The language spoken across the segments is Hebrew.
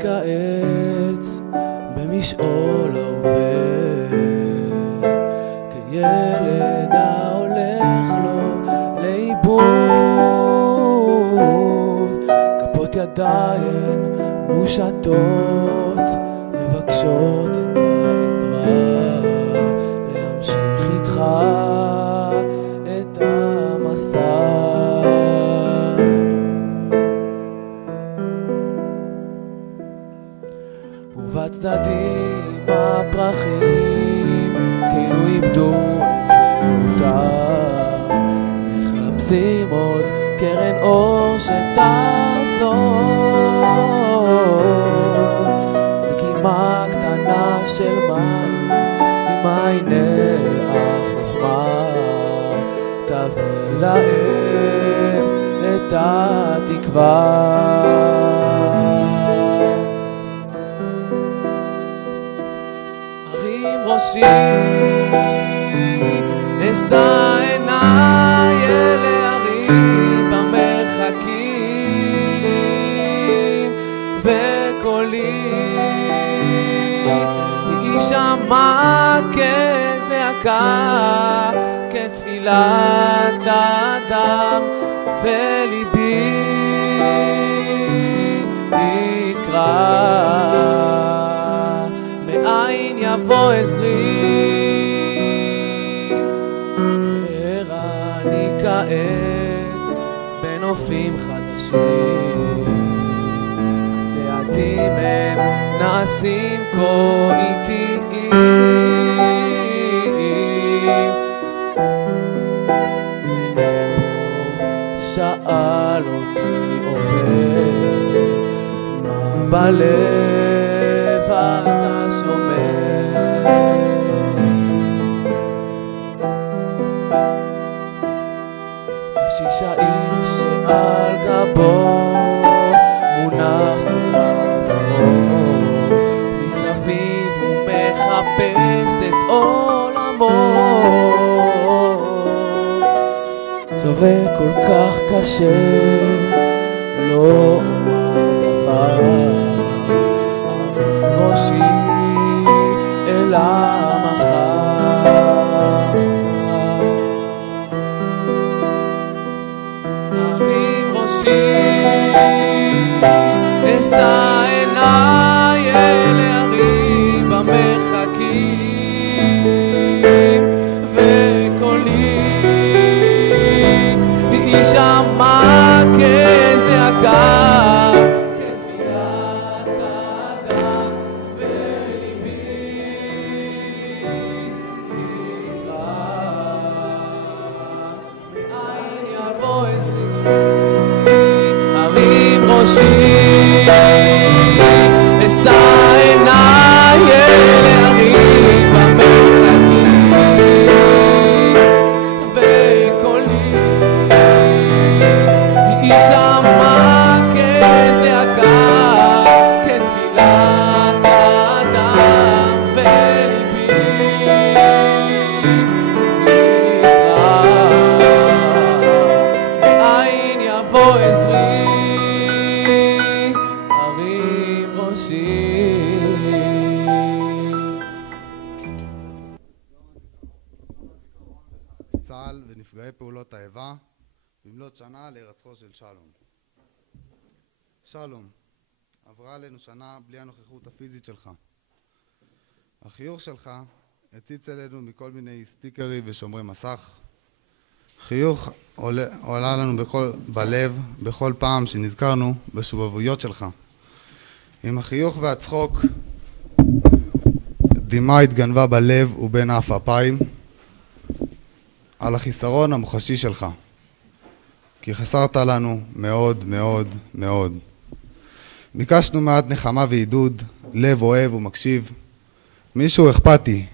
כעת במשעול ההווה, כילד ההולך לו לאיבוד, כפות ידיים מושטות מבקשות את העזרה להמשיך איתך את המסע. ובצדדים הפרחים כאילו איבדו את זהותם, מחפשים עוד קרן אור שתעזור, דגימה קטנה של מים ממעייני החוכמה תביא להם את התקווה. ראשי אשא עיניי אל ההרים במרחקים, וקולי יישמע כזעקה כתפילת האדם, וליבי יקרא מאין יבוא עזרי, וארני כעת בנופים חדשים, הצעדים הם נעשים כה איטיים, זה פה שאל אותי עובר, מה בלב אתה שומר, קשיש העיר שעל גבו מונח מעברו, מסביב הוא מחפש את עולמו, וכל כך קשה לא אומר דבר, הרים ראשי אל המחר, הרים ראשי אשא עיניי אל ההרים במרחקים, וקולי יישמע כזעקה כתפילת האדם, וליבי יקרא מאין יבוא עזרי, הרים ראשי אשא עיניי אל ההרים במרחקים, וקולי יישמע כזעקה כתפילת האדם, וליבי יקרא מאין יבוא עזרי, הרים ראשי. צה"ל ונפגעי פעולות האיבה במלאת שנה להירצחו של שלום. שלום, עברה עלינו שנה בלי הנוכחות הפיזית שלך. החיוך שלך הציץ אלינו מכל מיני סטיקרים ושומרי מסך. חיוך עולה לנו בלב בכל פעם שנזכרנו בשובבויות שלך. עם החיוך והצחוק דמעה התגנבה בלב ובין האפיים על החיסרון המוחשי שלך, כי חסרת לנו מאוד מאוד מאוד. ביקשנו מעט נחמה ועידוד, לב אוהב ומקשיב, מישהו אכפתי,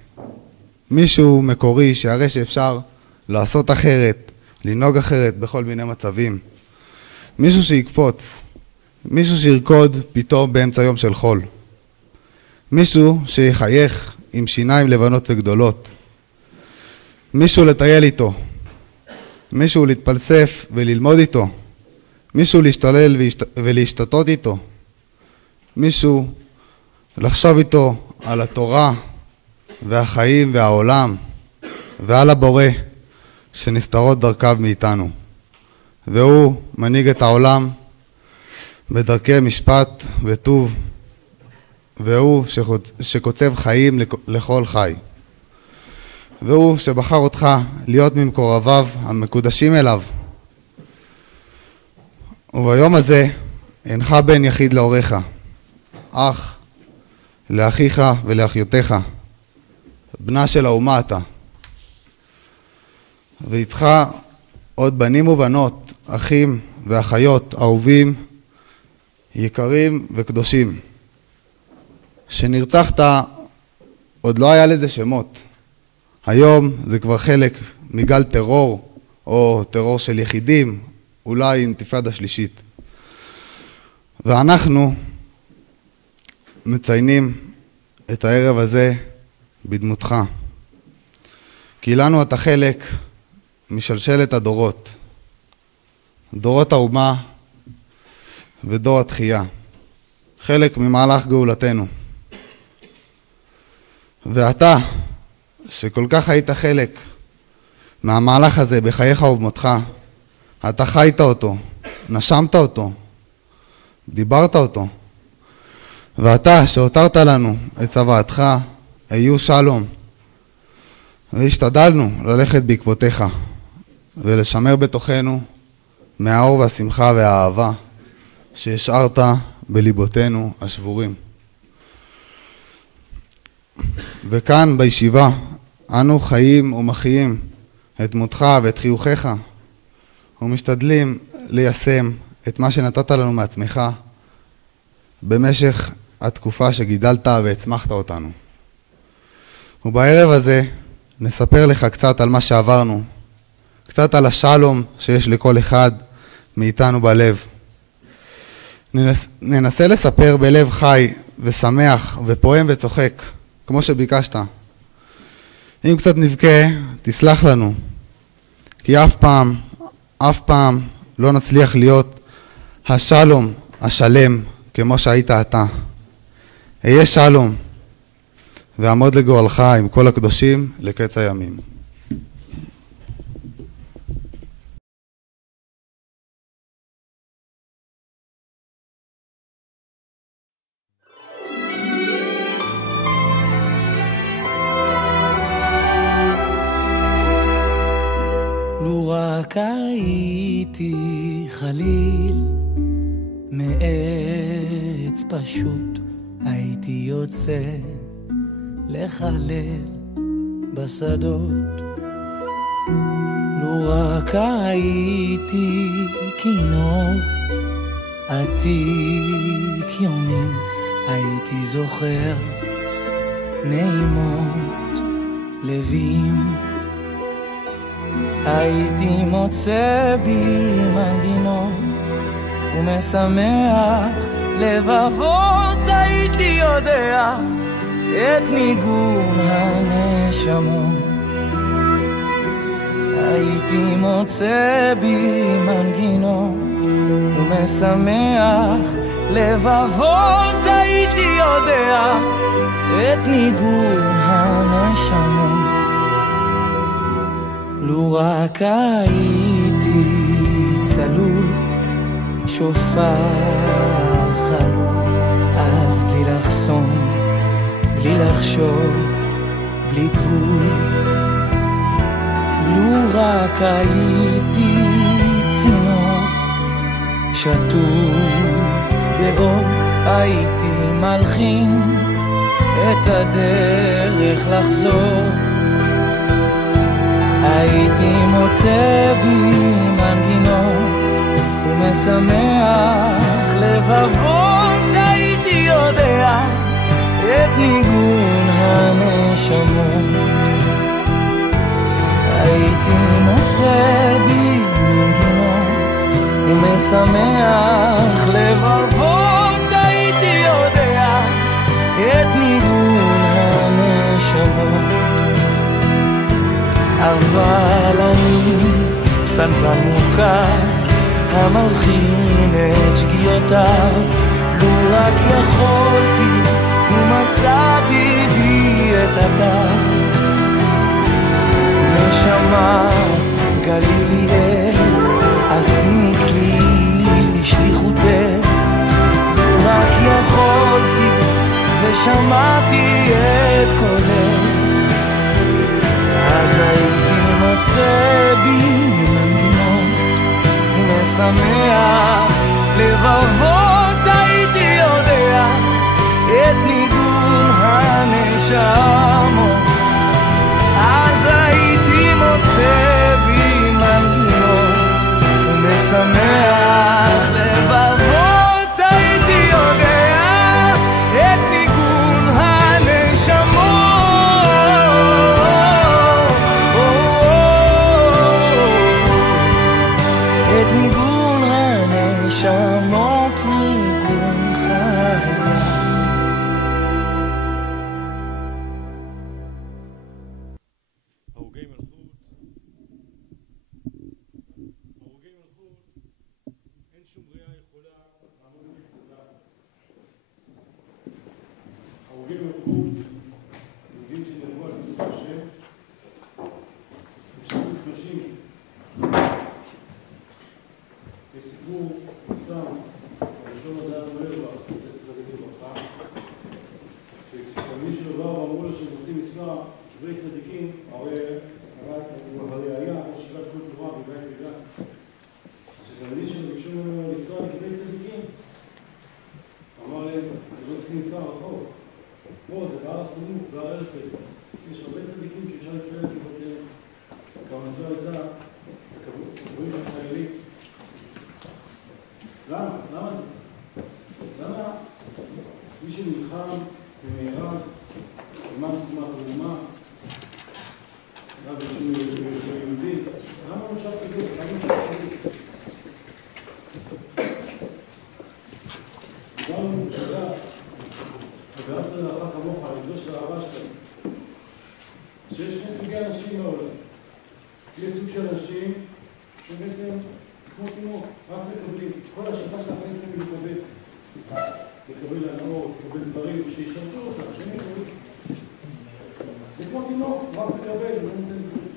מישהו מקורי שהרי שאפשר לעשות אחרת, לנהוג אחרת בכל מיני מצבים, מישהו שיקפוץ, מישהו שירקוד פתאום באמצע יום של חול, מישהו שיחייך עם שיניים לבנות וגדולות, מישהו לטייל איתו, מישהו להתפלסף וללמוד איתו, מישהו להשתולל ולהשתתות איתו, מישהו לחשוב איתו על התורה והחיים והעולם ועל הבורא שנסתרות דרכיו מאיתנו. והוא מנהיג את העולם בדרכי משפט וטוב, והוא שקוצב חיים לכל חי. והוא שבחר אותך להיות ממקורביו המקודשים אליו. וביום הזה אינך בן יחיד להוריך, אח לאחיך ולאחיותיך, בנה של האומה אתה. ואיתך עוד בנים ובנות, אחים ואחיות, אהובים, יקרים וקדושים. שנרצחת עוד לא היה לזה שמות. היום זה כבר חלק מגל טרור, או טרור של יחידים, אולי אינתיפאדה שלישית. ואנחנו מציינים את הערב הזה בדמותך. כי לנו אתה חלק משלשלת הדורות. דורות האומה ודור התחייה. חלק ממהלך גאולתנו. ואתה, שכל כך היית חלק מהמהלך הזה בחייך ובמותך, אתה חיית אותו, נשמת אותו, דיברת אותו. ואתה שהותרת לנו את צוואתך, היו שלום. והשתדלנו ללכת בעקבותיך ולשמר בתוכנו מהאור והשמחה והאהבה שהשארת בליבותינו השבורים. וכאן בישיבה אנו חיים ומחיים את מותך ואת חיוכיך ומשתדלים ליישם את מה שנתת לנו מעצמך במשך התקופה שגידלת והצמחת אותנו. ובערב הזה נספר לך קצת על מה שעברנו, קצת על השלום שיש לכל אחד מאיתנו בלב. ננסה לספר בלב חי ושמח ופועם וצוחק, כמו שביקשת. אם קצת נבכה, תסלח לנו, כי אף פעם לא נצליח להיות השלום השלם כמו שהיית אתה. היה שלום ועמוד לגורלך עם כל הקדושים לקץ הימים. לו רק הייתי חליל מעץ פשוט, הייתי יוצא לחלל בשדות. לו רק הייתי כינור עתיק יומים, הייתי זוכר נעימות לבים. הייתי מוצא בי מנגינות ומשמח לבבות, הייתי יודע את ניגון הנשמות. הייתי מוצא בי מנגינות ומשמח לבבות, הייתי יודע את ניגון הנשמות. לו רק הייתי צלול, שופר חלול, אז בלי לחסום, בלי לחשוב, בלי גבול. לו רק הייתי צינור שטוף באור, הייתי מלחין את הדרך לחזור. הייתי מוצא בי מנגינות ומשמח לבבות, הייתי יודע את ניגון הנשמות. הייתי מוצא בי מנגינות ומשמח לבבות, הייתי יודע את ניגון הנשמות. אבל אני פסנתרן מורכב המלחין את שגיאותיו, לו רק יכולתי ומצאתי בי את הטעם. נשמה גלי לי איך עשיני כלי לשליחותך. רק יכולתי ושמעתי את קולך, אז הייתי מוצא בי מנגינות ומשמח לבבות. הייתי יודע את ניגון הנשמות, אז הייתי מוצא בי מנגינות ומשמח לבבות. הייתי יודע את ניגון הנשמות, את ניגון הנשמות, ניגון חיי. שיש שני סוגי אנשים בעולם. יש סוג של אנשים שבעצם כמו תינוק, רק מקבלים. כל השיטה של החיים שלהם לקבל. לקבל לענות, לקבל דברים שישרתו אותם, שהם יקבלו. זה כמו תינוק, רק מקבל, לא נותן כלום.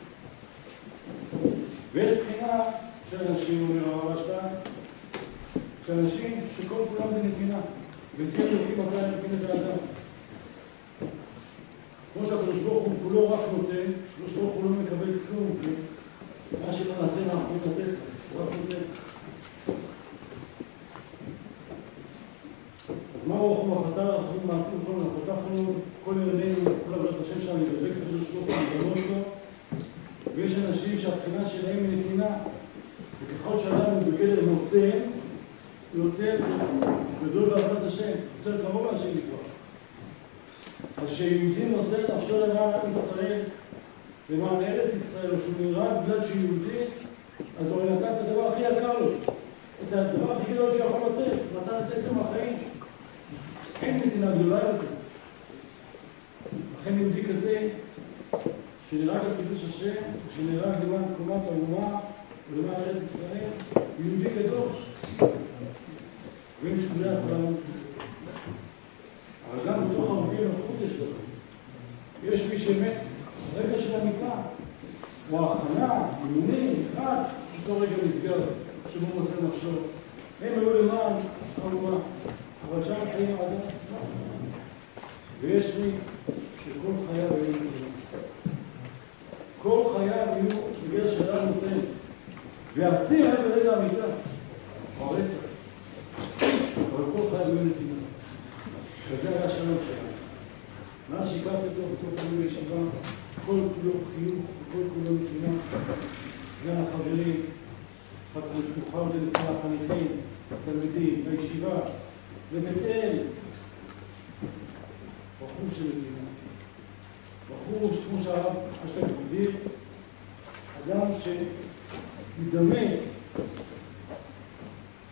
ויש בחינה של אנשים, אומר הרב אשטן, של אנשים שכל כולם זה נתינה. ויציאת אלוקים עשה אלוקים את האדם. כמו שהקדוש ברוך הוא כולו רק נותן, הקדוש ברוך הוא לא מקבל כלום, מה שלא נעשה אנחנו נתת, הוא רק נותן. אז מה ברוך הוא מחתה, אנחנו מעטים כל נחותנו, כל ילדינו, כל עבודת השם שלנו, לדבק את הקדוש ברוך הוא, לדבר אותו, ויש אנשים שהבחינה שלהם היא נתינה, וככל שאדם הוא בגדר נותן, יותר גדול בעבודת השם, יותר קרוב להשם לקרוא. אז שיהודי מוסר נפשו למען ישראל, למען ארץ ישראל, או שהוא נהרג בגלל שהוא יהודי, אז הוא נתן את הדבר הכי יקר לו, את הדבר הכי גדול שהוא יכול לתת, נתן את עצם החיים. אין נתינה גדולה יותר. לכן יהודי כזה, שנהרג על קידוש השם, שנהרג למען תקומת האומה, ולמען ארץ ישראל, יהודי קדוש. ואין שכולה כולנו קצת. אבל גם בתוך הרוגי מלכות יש דבר. יש מי שמת רגע של המיטה, או ההכנה, אימונים, אחד, אותו רגע נסגר, שבו מוסר נפשו. הם היו למען האומה, אבל שם חיים האדם. ויש מי שכל חייו היו נתונים. כל חייו היו בגלל שאדם נותן. והאסיר היה ברגע המיטה, או הרצח. אבל כל חייו היו נתונים. וזה היה שלום שלנו. מה שהכרת אותו בתור כולו בישיבה, כל כולו חיוך וכל כולו נתינה. גם החברים, מאוחר יותר לקרוא החניכים, התלמידים, בישיבה, בבית אל. בחור של נתינה. בחור כמו שהרב אשטן הגדיר, אדם שמדמה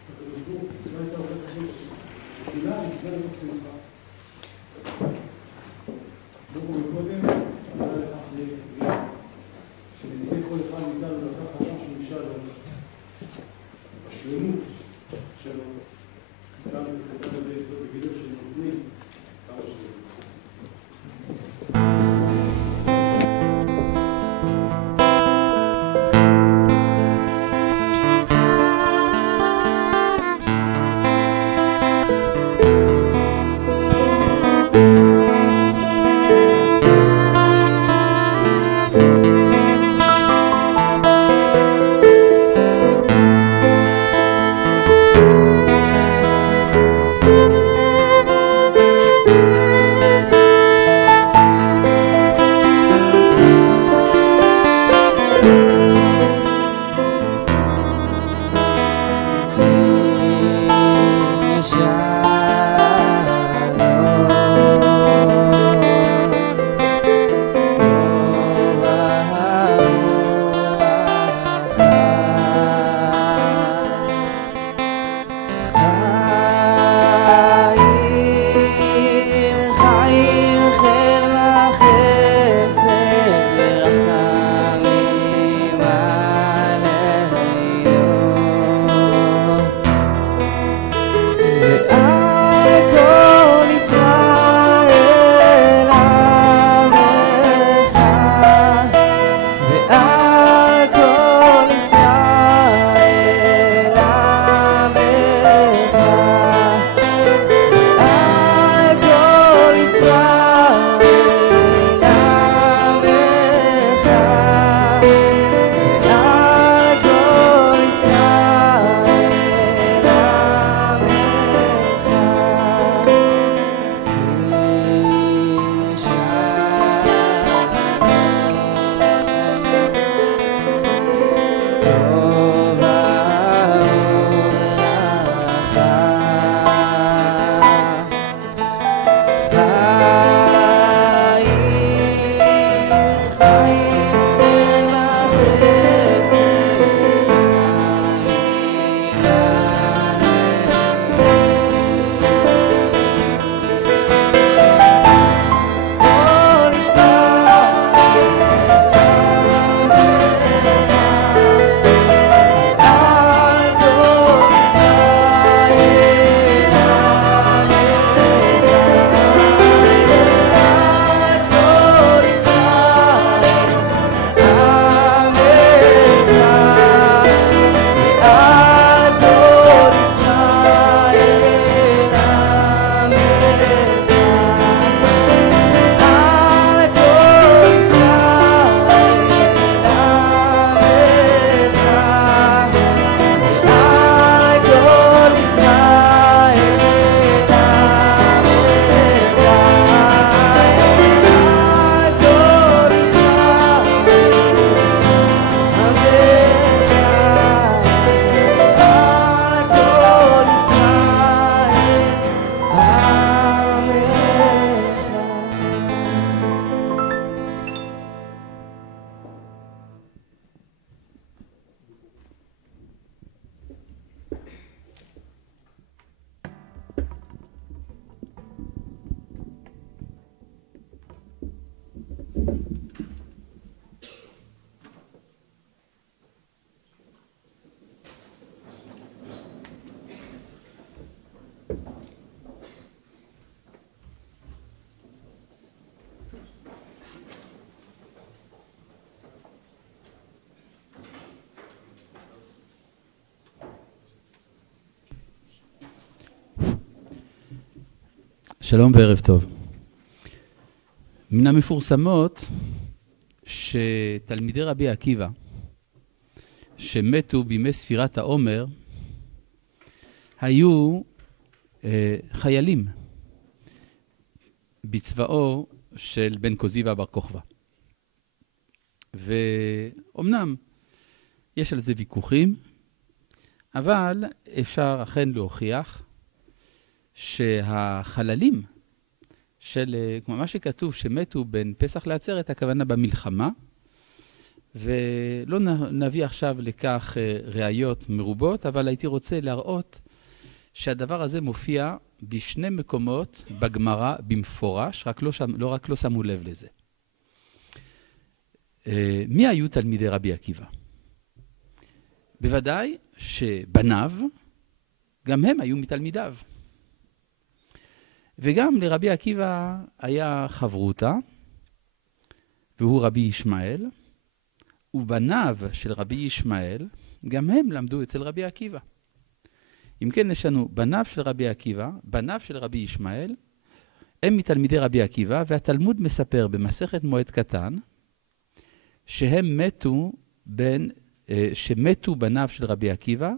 הקדוש ברוך הוא, לא הייתה עובדת השם שלו. תפילה נתנה לך שמחה. ברוך הוא מקודם, עלה לכך להגיע, שנזכה כל אחד מאיתנו לקח אדם שנמשל לו, השלמות שלו, גם בצדד הביתו בגיל שלום וערב טוב. מן המפורסמות שתלמידי רבי עקיבא שמתו בימי ספירת העומר היו חיילים בצבאו של בן קוזיבא בר כוכבא. ואומנם יש על זה ויכוחים, אבל אפשר אכן להוכיח שהחללים של, כמו מה שכתוב, שמתו בין פסח לעצרת, הכוונה במלחמה, ולא נביא עכשיו לכך ראיות מרובות, אבל הייתי רוצה להראות שהדבר הזה מופיע בשני מקומות בגמרא במפורש, רק לא שמו לב לזה. מי היו תלמידי רבי עקיבא? בוודאי שבניו, גם הם היו מתלמידיו. וגם לרבי עקיבא היה חברותה, והוא רבי ישמעאל, ובניו של רבי ישמעאל, גם הם למדו אצל רבי עקיבא. אם כן, יש לנו בניו של רבי עקיבא, בניו של רבי ישמעאל, הם מתלמידי רבי עקיבא, והתלמוד מספר במסכת מועד קטן, שהם שמתו בניו של רבי עקיבא,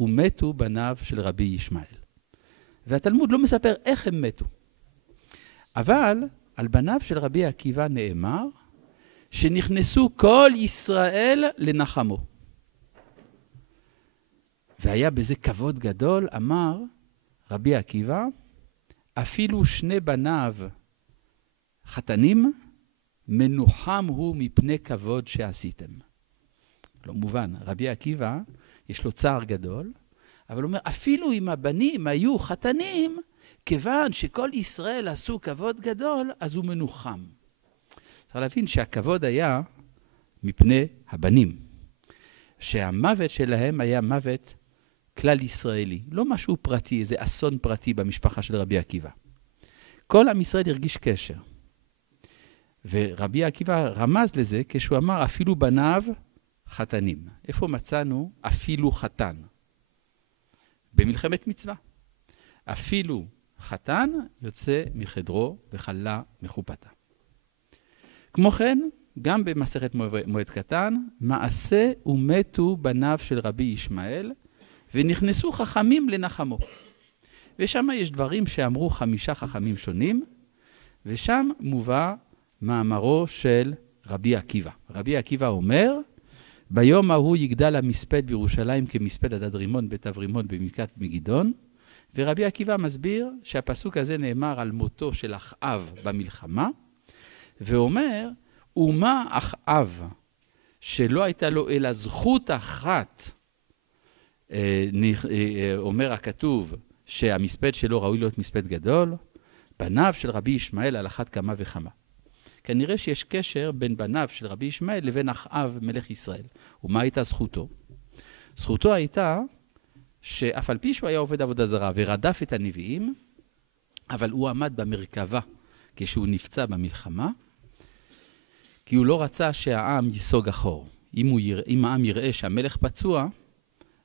ומתו בניו של רבי ישמעאל. והתלמוד לא מספר איך הם מתו. אבל על בניו של רבי עקיבא נאמר שנכנסו כל ישראל לנחמו. והיה בזה כבוד גדול, אמר רבי עקיבא, אפילו שני בניו חתנים, מנוחם הוא מפני כבוד שעשיתם. לא מובן, רבי עקיבא יש לו צער גדול, אבל הוא אומר, אפילו אם הבנים היו חתנים, כיוון שכל ישראל עשו כבוד גדול, אז הוא מנוחם. צריך להבין שהכבוד היה מפני הבנים. שהמוות שלהם היה מוות כלל ישראלי. לא משהו פרטי, איזה אסון פרטי במשפחה של רבי עקיבא. כל עם ישראל הרגיש קשר. ורבי עקיבא רמז לזה כשהוא אמר, אפילו בניו חתנים. איפה מצאנו אפילו חתן? במלחמת מצווה. אפילו חתן יוצא מחדרו וחלה מחופתה. כמו כן, גם במסכת מועד קטן, מעשה ומתו בניו של רבי ישמעאל, ונכנסו חכמים לנחמו. ושם יש דברים שאמרו 5 חכמים שונים, ושם מובא מאמרו של רבי עקיבא. רבי עקיבא אומר, ביום ההוא יגדל המספד בירושלים כמספד הדד רימון בית אברימון במלכת מגידון, ורבי עקיבא מסביר שהפסוק הזה נאמר על מותו של אחאב במלחמה, ואומר, ומה אחאב, שלא הייתה לו אלא זכות אחת, אומר הכתוב שהמספד שלו ראוי להיות מספד גדול, בניו של רבי ישמעאל על אחת כמה וכמה. כנראה שיש קשר בין בניו של רבי ישמעאל לבין אחאב מלך ישראל. ומה הייתה זכותו? זכותו הייתה שאף על פי שהוא היה עובד עבודה זרה ורדף את הנביאים, אבל הוא עמד במרכבה כשהוא נפצע במלחמה, כי הוא לא רצה שהעם ייסוג אחור. אם העם יראה שהמלך פצוע,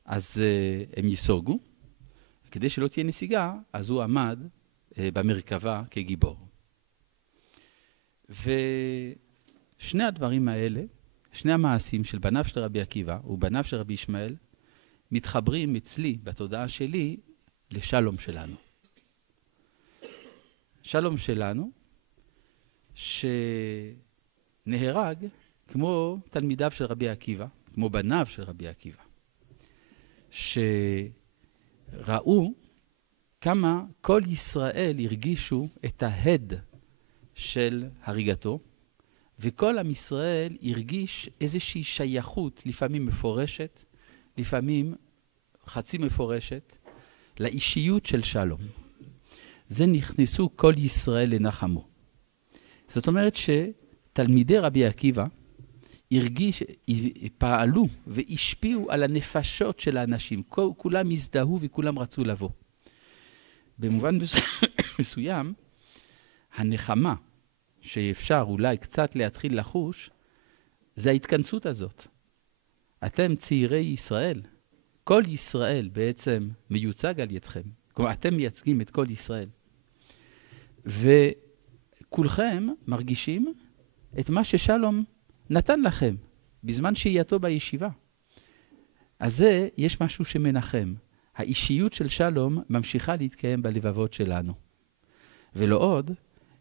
אז הם ייסוגו. כדי שלא תהיה נסיגה, אז הוא עמד במרכבה כגיבור. ושני הדברים האלה, שני המעשים של בניו של רבי עקיבא ובניו של רבי ישמעאל, מתחברים אצלי, בתודעה שלי, לשלום שלנו. שלום שלנו, שנהרג כמו תלמידיו של רבי עקיבא, כמו בניו של רבי עקיבא, שראו כמה כל ישראל הרגישו את ההד של הריגתו, וכל עם ישראל הרגיש איזושהי שייכות, לפעמים מפורשת, לפעמים חצי מפורשת, לאישיות של שלום. זה נכנסו כל ישראל לנחמו. זאת אומרת שתלמידי רבי עקיבא פעלו והשפיעו על הנפשות של האנשים. כולם הזדהו וכולם רצו לבוא. במובן מסוים, הנחמה שאפשר אולי קצת להתחיל לחוש, זה ההתכנסות הזאת. אתם צעירי ישראל, כל ישראל בעצם מיוצג על ידכם. כלומר, אתם מייצגים את כל ישראל. וכולכם מרגישים את מה ששלום נתן לכם בזמן שהייתו בישיבה. אז זה, יש משהו שמנחם. האישיות של שלום ממשיכה להתקיים בלבבות שלנו. ולא עוד,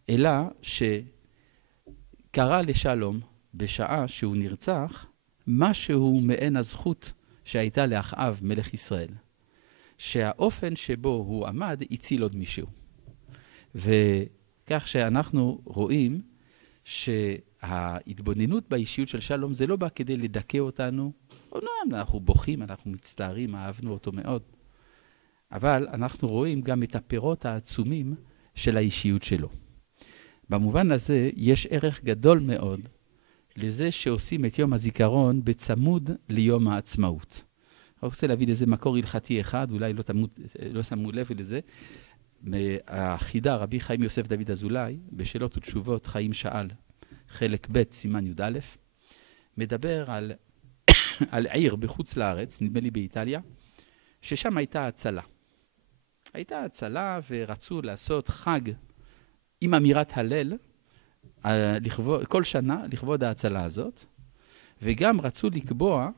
אלא שקרה לשלום בשעה שהוא נרצח, משהו מעין הזכות שהייתה לאחאב מלך ישראל. שהאופן שבו הוא עמד הציל עוד מישהו. וכך שאנחנו רואים שההתבוננות באישיות של שלום זה לא בא כדי לדכא אותנו, אנחנו בוכים, אנחנו מצטערים, אהבנו אותו מאוד. אבל אנחנו רואים גם את הפירות העצומים של האישיות שלו. במובן הזה יש ערך גדול מאוד לזה שעושים את יום הזיכרון בצמוד ליום העצמאות. אני רוצה להביא לזה מקור הלכתי אחד, אולי לא שמו לב לזה. החידה רבי חיים יוסף דוד אזולאי, בשאלות ותשובות חיים שאל, חלק ב' סימן י"א, מדבר על עיר בחוץ לארץ, נדמה לי באיטליה, ששם הייתה הצלה. הייתה הצלה ורצו לעשות חג עם אמירת הלל, כל שנה לכבוד ההצלה הזאת, וגם רצו לקבוע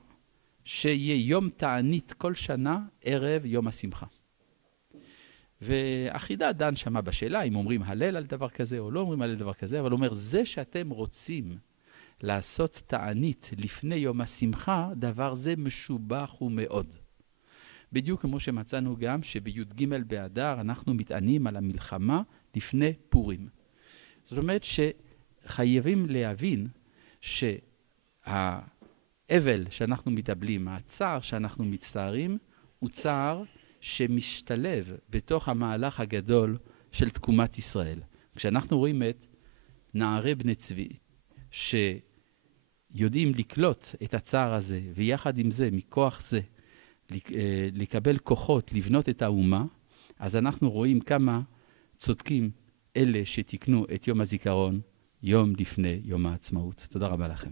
שיהיה יום תענית כל שנה ערב יום השמחה. והחידה דן שמה בשאלה אם אומרים הלל על דבר כזה או לא אומרים הלל על דבר כזה, אבל הוא אומר, זה שאתם רוצים לעשות תענית לפני יום השמחה, דבר זה משובח ומאוד. בדיוק כמו שמצאנו גם שבי"ג באדר אנחנו מתענים על המלחמה לפני פורים. זאת אומרת שחייבים להבין שהאבל שאנחנו מתאבלים, הצער שאנחנו מצטערים, הוא צער שמשתלב בתוך המהלך הגדול של תקומת ישראל. כשאנחנו רואים את נערי בני צבי, שיודעים לקלוט את הצער הזה, ויחד עם זה, מכוח זה, לקבל כוחות, לבנות את האומה, אז אנחנו רואים כמה צודקים אלה שתקנו את יום הזיכרון, יום לפני יום העצמאות. תודה רבה לכם.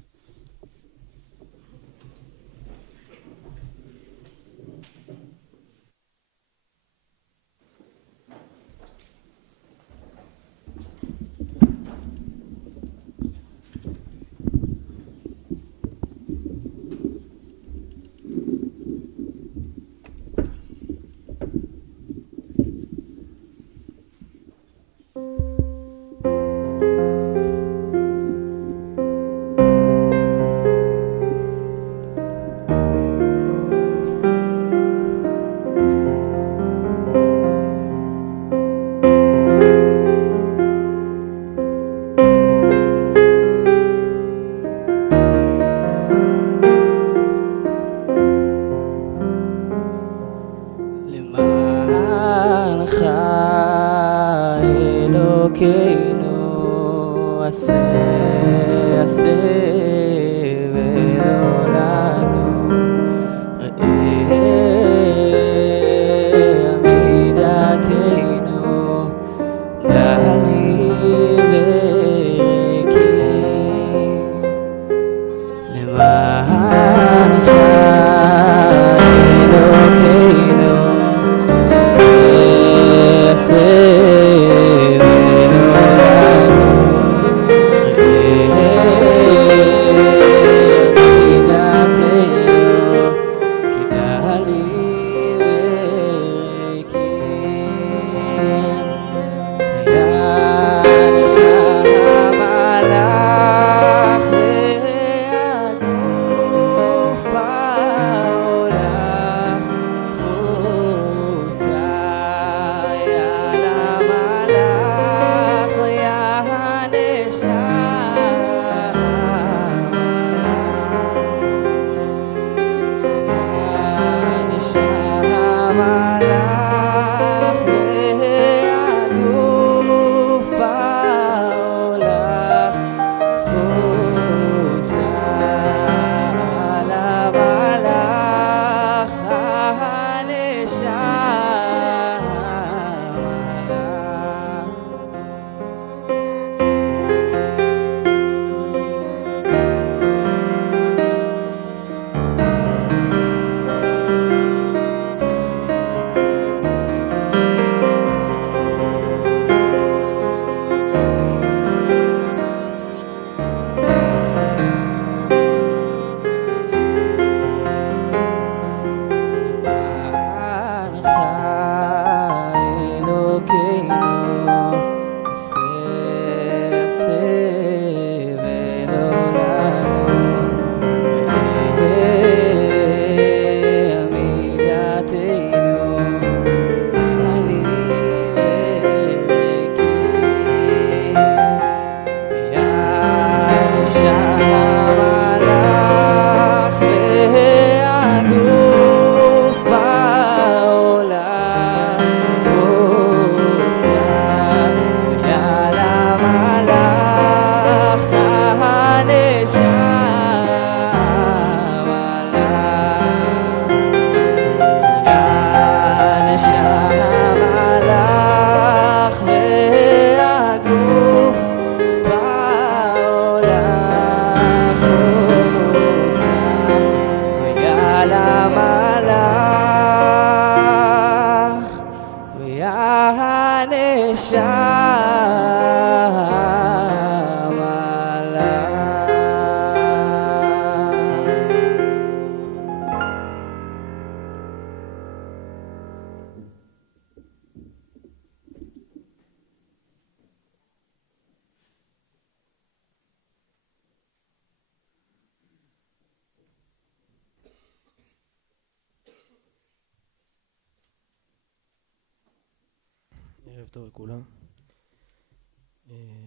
ערב טוב לכולם.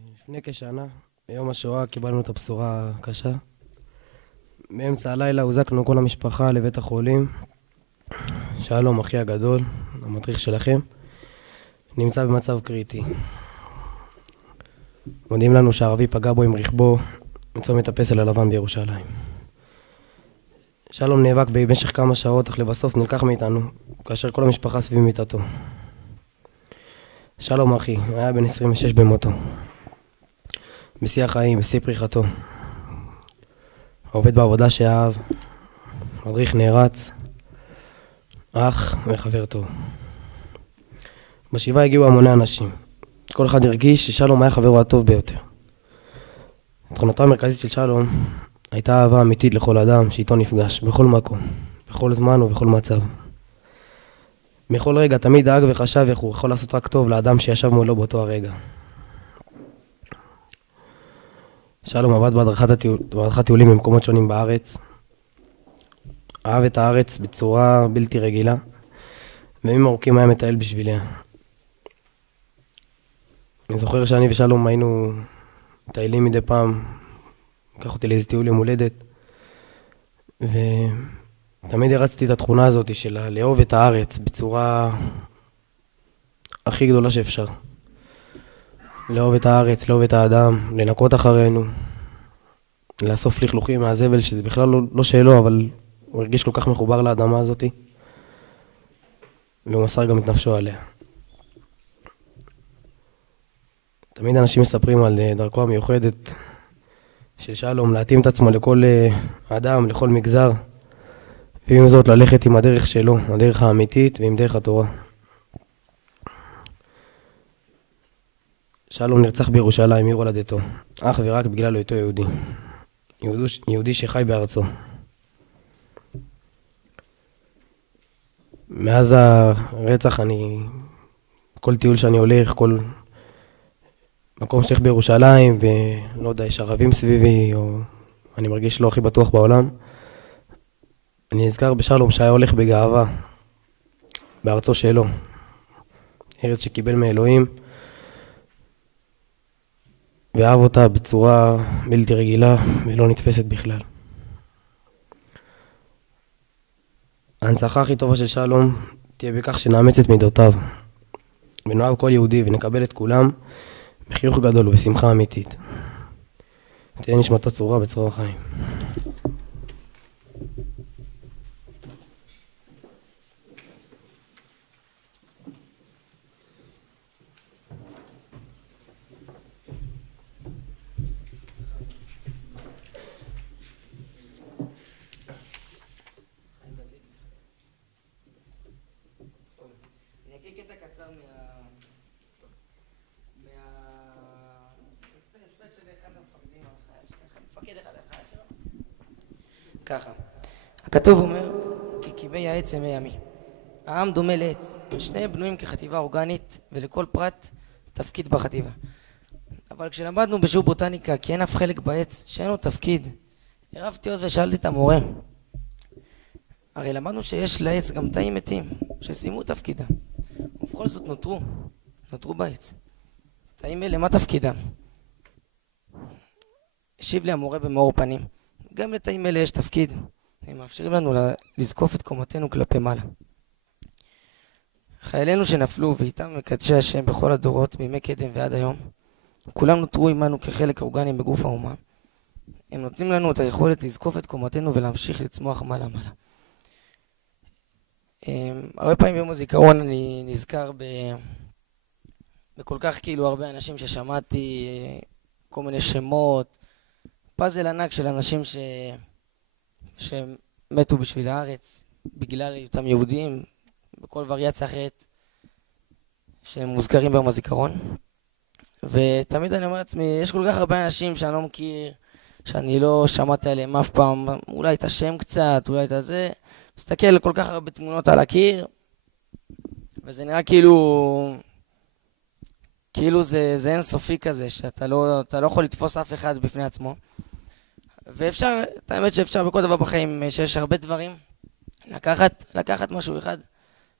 לפני כשנה, ביום השואה, קיבלנו את הבשורה הקשה. באמצע הלילה הוזקנו כל המשפחה לבית החולים. שלום, אחי הגדול, המדריך שלכם, נמצא במצב קריטי. מודיעים לנו שהערבי פגע בו עם רכבו מצומת הפסל הלבן בירושלים. שלום נאבק במשך כמה שעות, אך לבסוף נלקח מאיתנו, כאשר כל המשפחה סביב מיטתו. שלום אחי, היה בן 26 במותו. בשיא החיים, בשיא פריחתו. עובד בעבודה שאהב, מדריך נערץ, אח וחבר טוב. בשבעה הגיעו המוני אנשים. כל אחד הרגיש ששלום היה חברו הטוב ביותר. תכונתו המרכזית של שלום הייתה אהבה אמיתית לכל אדם שאיתו נפגש, בכל מקום, בכל זמן ובכל מצב. בכל רגע תמיד דאג וחשב איך הוא יכול לעשות רק טוב לאדם שישב מולו באותו הרגע. שלום עבד בהדרכת טיולים במקומות שונים בארץ. אהב את הארץ בצורה בלתי רגילה, וימים ארוכים היה מטייל בשביליה. אני זוכר שאני ושלום היינו מטיילים מדי פעם, לקח אותי לאיזה טיול יום הולדת, ותמיד הרצתי את התכונה הזאת של לאהוב את הארץ בצורה הכי גדולה שאפשר. לאהוב את הארץ, לאהוב את האדם, לנקות אחרינו, לאסוף לכלוכים מהזבל, שזה בכלל לא שלו, אבל הוא הרגיש כל כך מחובר לאדמה הזאת, והוא מסר גם את נפשו עליה. תמיד אנשים מספרים על דרכו המיוחדת של שלום, להתאים את עצמו לכל אדם, לכל מגזר, ועם זאת ללכת עם הדרך שלו, הדרך האמיתית ועם דרך התורה. שלום נרצח בירושלים, עיר הולדתו, אך ורק בגלל היותו יהודי. יהודי שחי בארצו. מאז הרצח כל טיול שאני הולך, כל מקום שתלך בירושלים, ולא יודע, יש ערבים סביבי, או אני מרגיש לא הכי בטוח בעולם, אני נזכר בשלום שהיה הולך בגאווה, בארצו שלו, ארץ שקיבל מאלוהים, ואהב אותה בצורה בלתי רגילה ולא נתפסת בכלל. ההנצחה הכי טובה של שלום תהיה בכך שנאמץ את מידותיו, ונאהב כל יהודי ונקבל את כולם בחיוך גדול ובשמחה אמיתית. תהיה נשמתו צרורה בצרור החיים. ככה, הכתוב אומר, כי קיבי העץ הם ימי. העם דומה לעץ, שניהם בנויים כחטיבה אורגנית, ולכל פרט תפקיד בחטיבה. אבל כשלמדנו בשיעור בוטניקה כי אין אף חלק בעץ שאין לו תפקיד, הרבתי עוז ושאלתי את המורה, הרי למדנו שיש לעץ גם תאים מתים שסיימו תפקידם, ובכל זאת נותרו בעץ. תאים אלה, מה תפקידם? השיב לי המורה במאור פנים, גם לתאים אלה יש תפקיד, הם מאפשרים לנו לזקוף את קומתנו כלפי מעלה. חיילינו שנפלו ואיתם מקדשי השם בכל הדורות מימי קדם ועד היום, כולם נותרו עמנו כחלק אורגני בגוף האומה. הם נותנים לנו את היכולת לזקוף את קומתנו ולהמשיך לצמוח מעלה-מעלה. הרבה פעמים ביום הזיכרון אני נזכר בכל כך כאילו הרבה אנשים ששמעתי, כל מיני שמות, פאזל ענק של אנשים שמתו בשביל הארץ, בגלל היותם יהודים, בכל וריאציה אחרת שהם מוזכרים ביום הזיכרון. ותמיד אני אומר לעצמי, יש כל כך הרבה אנשים שאני לא מכיר, שאני לא שמעתי עליהם אף פעם, אולי את השם קצת, אולי את הזה, מסתכל על כל כך הרבה תמונות על הקיר, וזה נראה כאילו זה אינסופי כזה, שאתה לא יכול לתפוס אף אחד בפני עצמו. ואפשר, את האמת שאפשר בכל דבר בחיים, שיש הרבה דברים, לקחת משהו אחד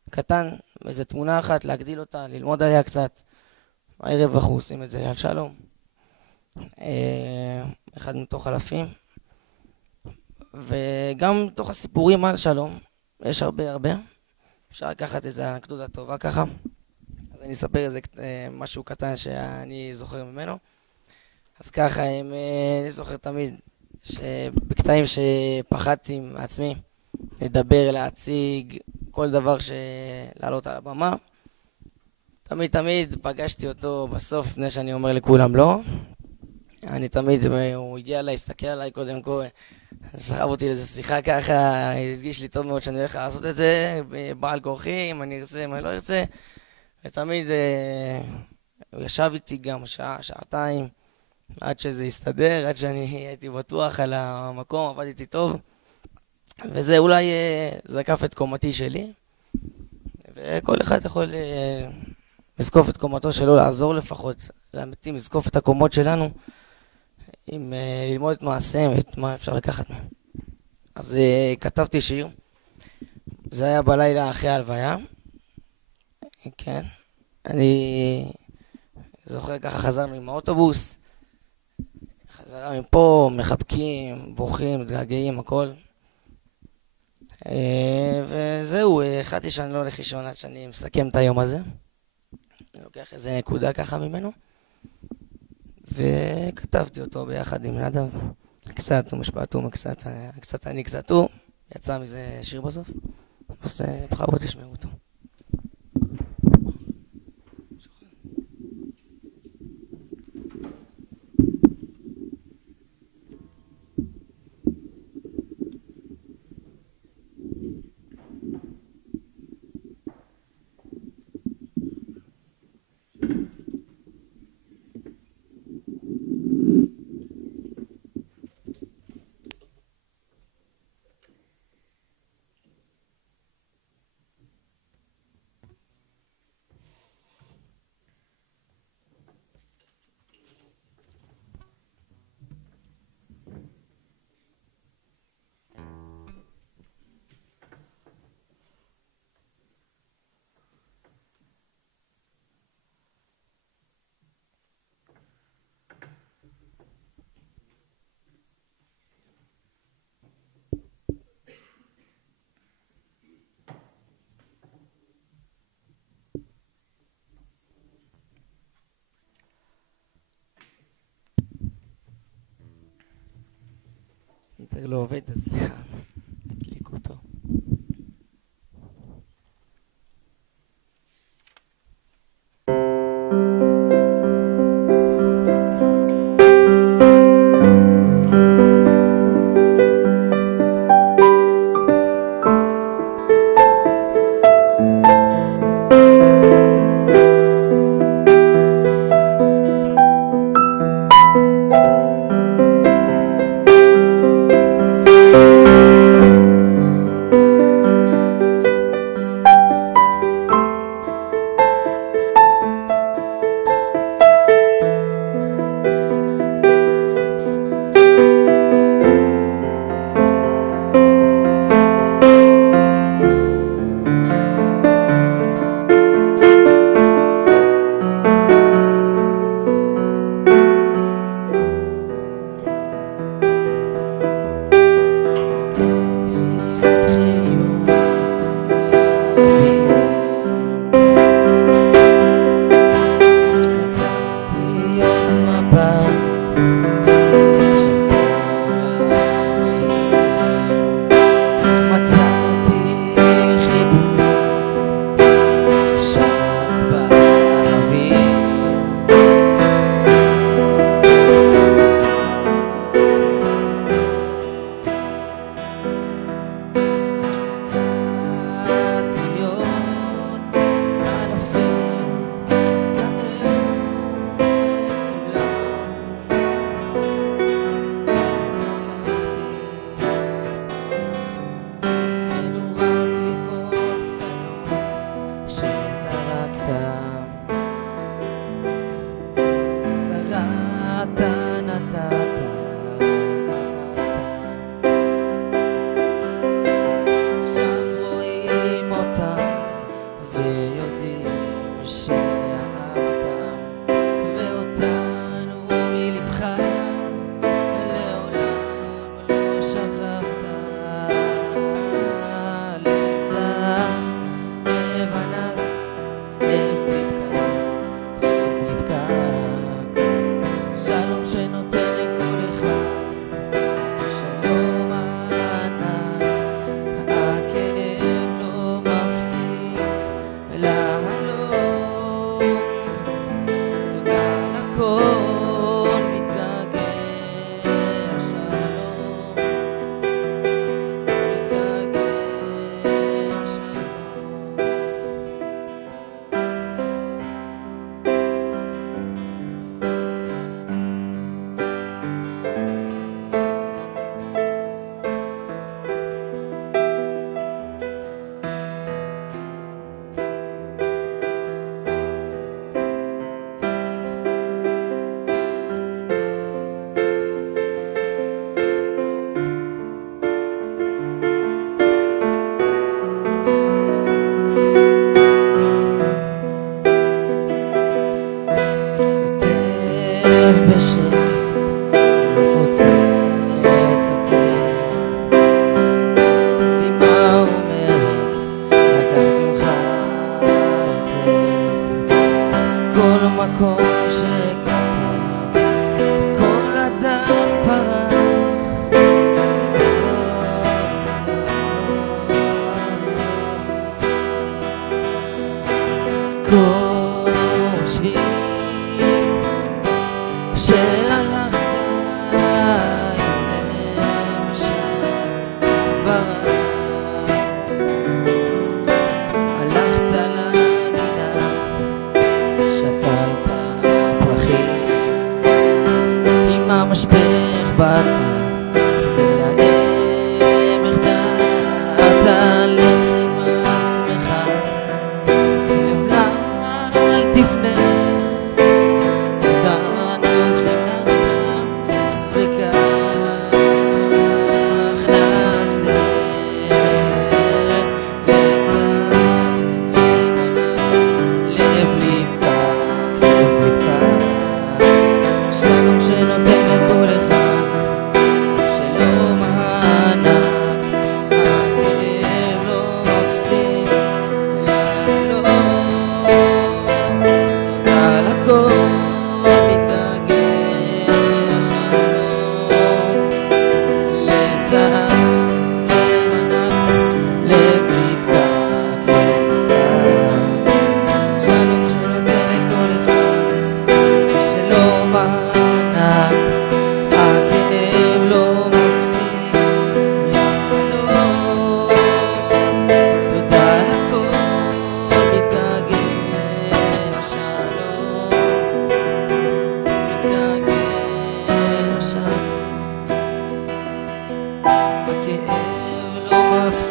קטן, איזו תמונה אחת, להגדיל אותה, ללמוד עליה קצת. הערב אנחנו עושים את זה על שלום. אחד מתוך אלפים. וגם מתוך הסיפורים על שלום, יש הרבה. אפשר לקחת איזו אנקדוטה טובה ככה. אז אני אספר איזה משהו קטן שאני זוכר ממנו. אז ככה, אני זוכר תמיד שבקטעים שפחדתי מעצמי, לדבר, להציג, כל דבר לעלות על הבמה. תמיד פגשתי אותו בסוף, לפני שאני אומר לכולם לא. אני תמיד, הוא הגיע אליי, הסתכל עליי קודם כל, סחב אותי לאיזו שיחה ככה, הדגיש לי טוב מאוד שאני הולך לעשות את זה, בעל כורחי, אם אני ארצה, אם אני לא ארצה. ותמיד הוא ישב איתי גם שעה, שעתיים, עד שזה יסתדר, עד שאני הייתי בטוח על המקום, עבדתי טוב. וזה אולי זקף את קומתי שלי, וכל אחד יכול לזקוף את קומתו שלו, לעזור לפחות, לאמיתים לזקוף את הקומות שלנו, עם ללמוד את מעשיהם ואת מה אפשר לקחת מהם. אז כתבתי שיר, זה היה בלילה אחרי ההלוויה, כן, אני זוכר ככה חזרנו עם האוטובוס, חזרה מפה, מחבקים, בוכים, מתגעגעים, הכל. וזהו, החלטתי שאני לא הולך לישון עד שאני מסכם את היום הזה. אני לוקח איזה נקודה ככה ממנו, וכתבתי אותו ביחד עם נדב. קצת הוא משפט הוא, קצת אני, קצת הוא. יצא מזה שיר בסוף. אז בחרו תשמעו אותו. סנטר לא עובד, אז תדליק אותו.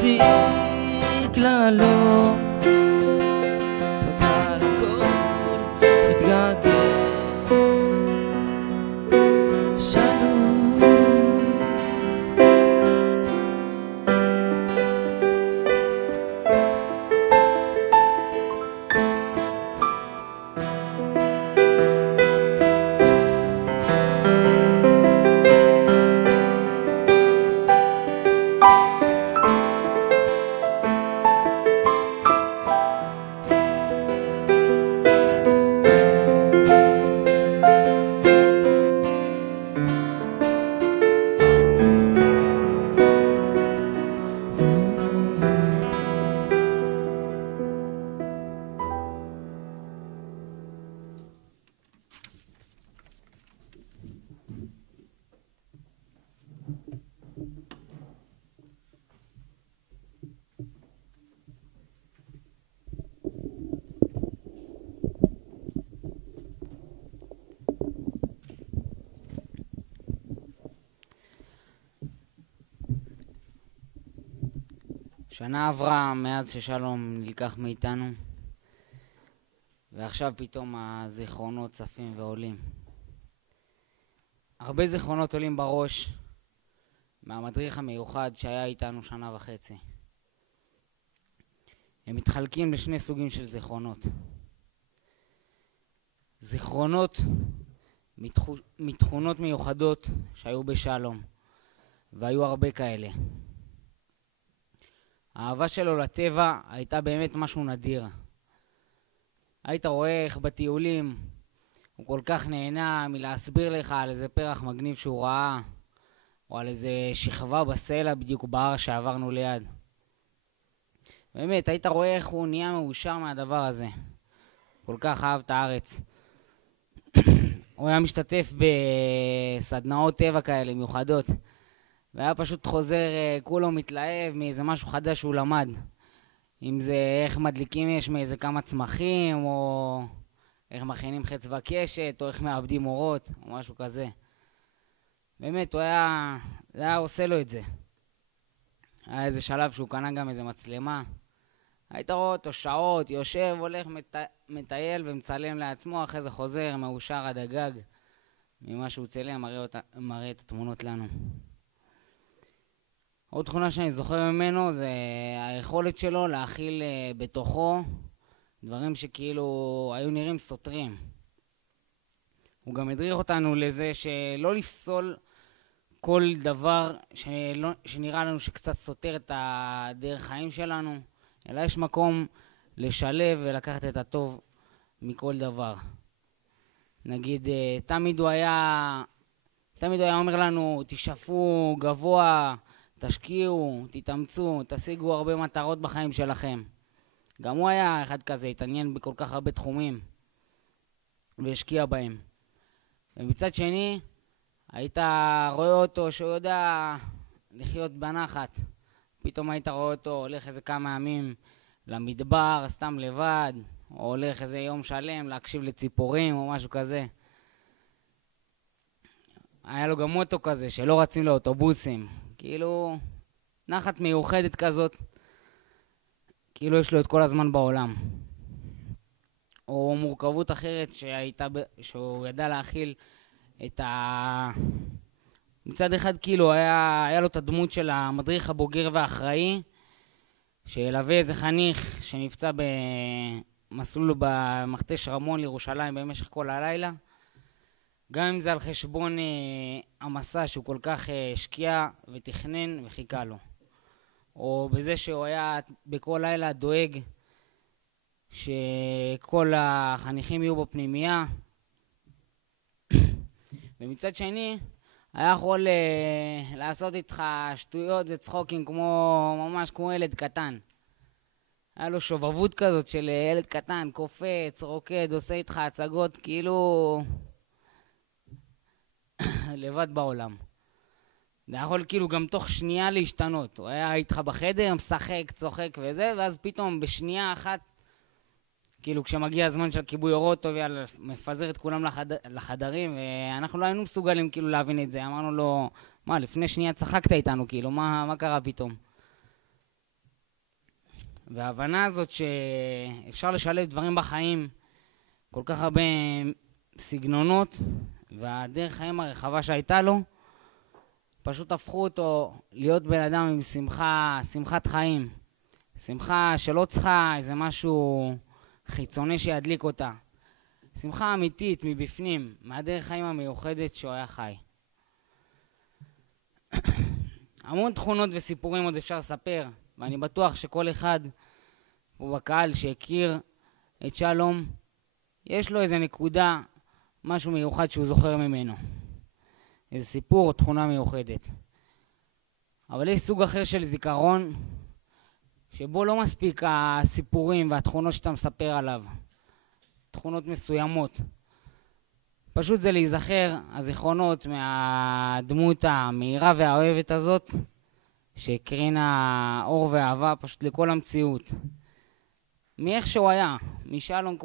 מפסיק לעלות. תודה על הכל, מתגעגע. שלום. שנה עברה מאז ששלום נלקח מאיתנו, ועכשיו פתאום הזיכרונות צפים ועולים. הרבה זיכרונות עולים בראש מהמדריך המיוחד שהיה איתנו שנה וחצי. הם מתחלקים לשני סוגים של זיכרונות. זיכרונות מתכונות מיוחדות שהיו בשלום, והיו הרבה כאלה. האהבה שלו לטבע הייתה באמת משהו נדיר. היית רואה איך בטיולים הוא כל כך נהנה מלהסביר לך על איזה פרח מגניב שהוא ראה, או על איזה שכבה בסלע בדיוק בהר שעברנו ליד. באמת, היית רואה איך הוא נהיה מאושר מהדבר הזה. כל כך אהב את הארץ. הוא היה משתתף בסדנאות טבע כאלה מיוחדות, והיה פשוט חוזר כולו מתלהב מאיזה משהו חדש שהוא למד. אם זה איך מדליקים יש מאיזה כמה צמחים, או איך מכינים חץ וקשת, או איך מאבדים אורות, או משהו כזה. באמת, הוא היה עושה לו את זה. היה איזה שלב שהוא קנה גם איזה מצלמה. היית רואה אותו שעות, יושב, הולך, מטייל ומצלם לעצמו, אחרי זה חוזר, מאושר עד הגג. ממה שהוא צלם, מראה את התמונות לנו. עוד תכונה שאני זוכר ממנו זה היכולת שלו להכיל בתוכו דברים שכאילו היו נראים סותרים. הוא גם הדריך אותנו לזה שלא לפסול כל דבר שנראה לנו שקצת סותר את הדרך חיים שלנו, אלא יש מקום לשלב ולקחת את הטוב מכל דבר. נגיד, תמיד הוא היה אומר לנו, תשאפו גבוה, תשקיעו, תתאמצו, תשיגו הרבה מטרות בחיים שלכם. גם הוא היה אחד כזה, התעניין בכל כך הרבה תחומים והשקיע בהם. ומצד שני, היית רואה אותו שהוא יודע לחיות בנחת. פתאום היית רואה אותו הולך איזה כמה ימים למדבר, סתם לבד, או הולך איזה יום שלם להקשיב לציפורים או משהו כזה. היה לו גם מוטו כזה שלא רצים לאוטובוסים. כאילו נחת מיוחדת כזאת, כאילו יש לו את כל הזמן בעולם. או מורכבות אחרת שהוא ידע להכיל את מצד אחד כאילו היה לו את הדמות של המדריך הבוגר והאחראי, שילווה איזה חניך שנפצע במסלול במכתש רמון לירושלים במשך כל הלילה. גם אם זה על חשבון המסע שהוא כל כך השקיע ותכנן וחיכה לו. או בזה שהוא היה בכל לילה דואג שכל החניכים יהיו בפנימייה. ומצד שני, היה יכול לעשות איתך שטויות וצחוקים ממש כמו ילד קטן. היה לו שובבות כזאת של ילד קטן, קופץ, רוקד, עושה איתך הצגות כאילו לבד בעולם. זה יכול כאילו גם תוך שנייה להשתנות. הוא היה איתך בחדר, משחק, צוחק וזה, ואז פתאום בשנייה אחת, כאילו כשמגיע הזמן של כיבוי אורות, הוא מפזר את כולם לחדרים, ואנחנו לא היינו מסוגלים כאילו להבין את זה. אמרנו לו, מה, לפני שנייה צחקת איתנו, כאילו, מה קרה פתאום? וההבנה הזאת שאפשר לשלב דברים בחיים, כל כך הרבה סגנונות, והדרך חיים הרחבה שהייתה לו, פשוט הפכו אותו להיות בן אדם עם שמחת חיים. שמחה שלא צריכה איזה משהו חיצוני שידליק אותה. שמחה אמיתית מבפנים, מהדרך חיים המיוחדת שהוא היה חי. המון תכונות וסיפורים עוד אפשר לספר, ואני בטוח שכל אחד פה בקהל שהכיר את שלום, יש לו איזה נקודה, משהו מיוחד שהוא זוכר ממנו. איזה סיפור או תכונה מיוחדת. אבל יש סוג אחר של זיכרון, שבו לא מספיק הסיפורים והתכונות שאתה מספר עליו. תכונות מסוימות. פשוט זה להיזכר הזיכרונות מהדמות המהירה והאוהבת הזאת, שהקרינה אור ואהבה פשוט לכל המציאות. מאיך שהוא היה, משלום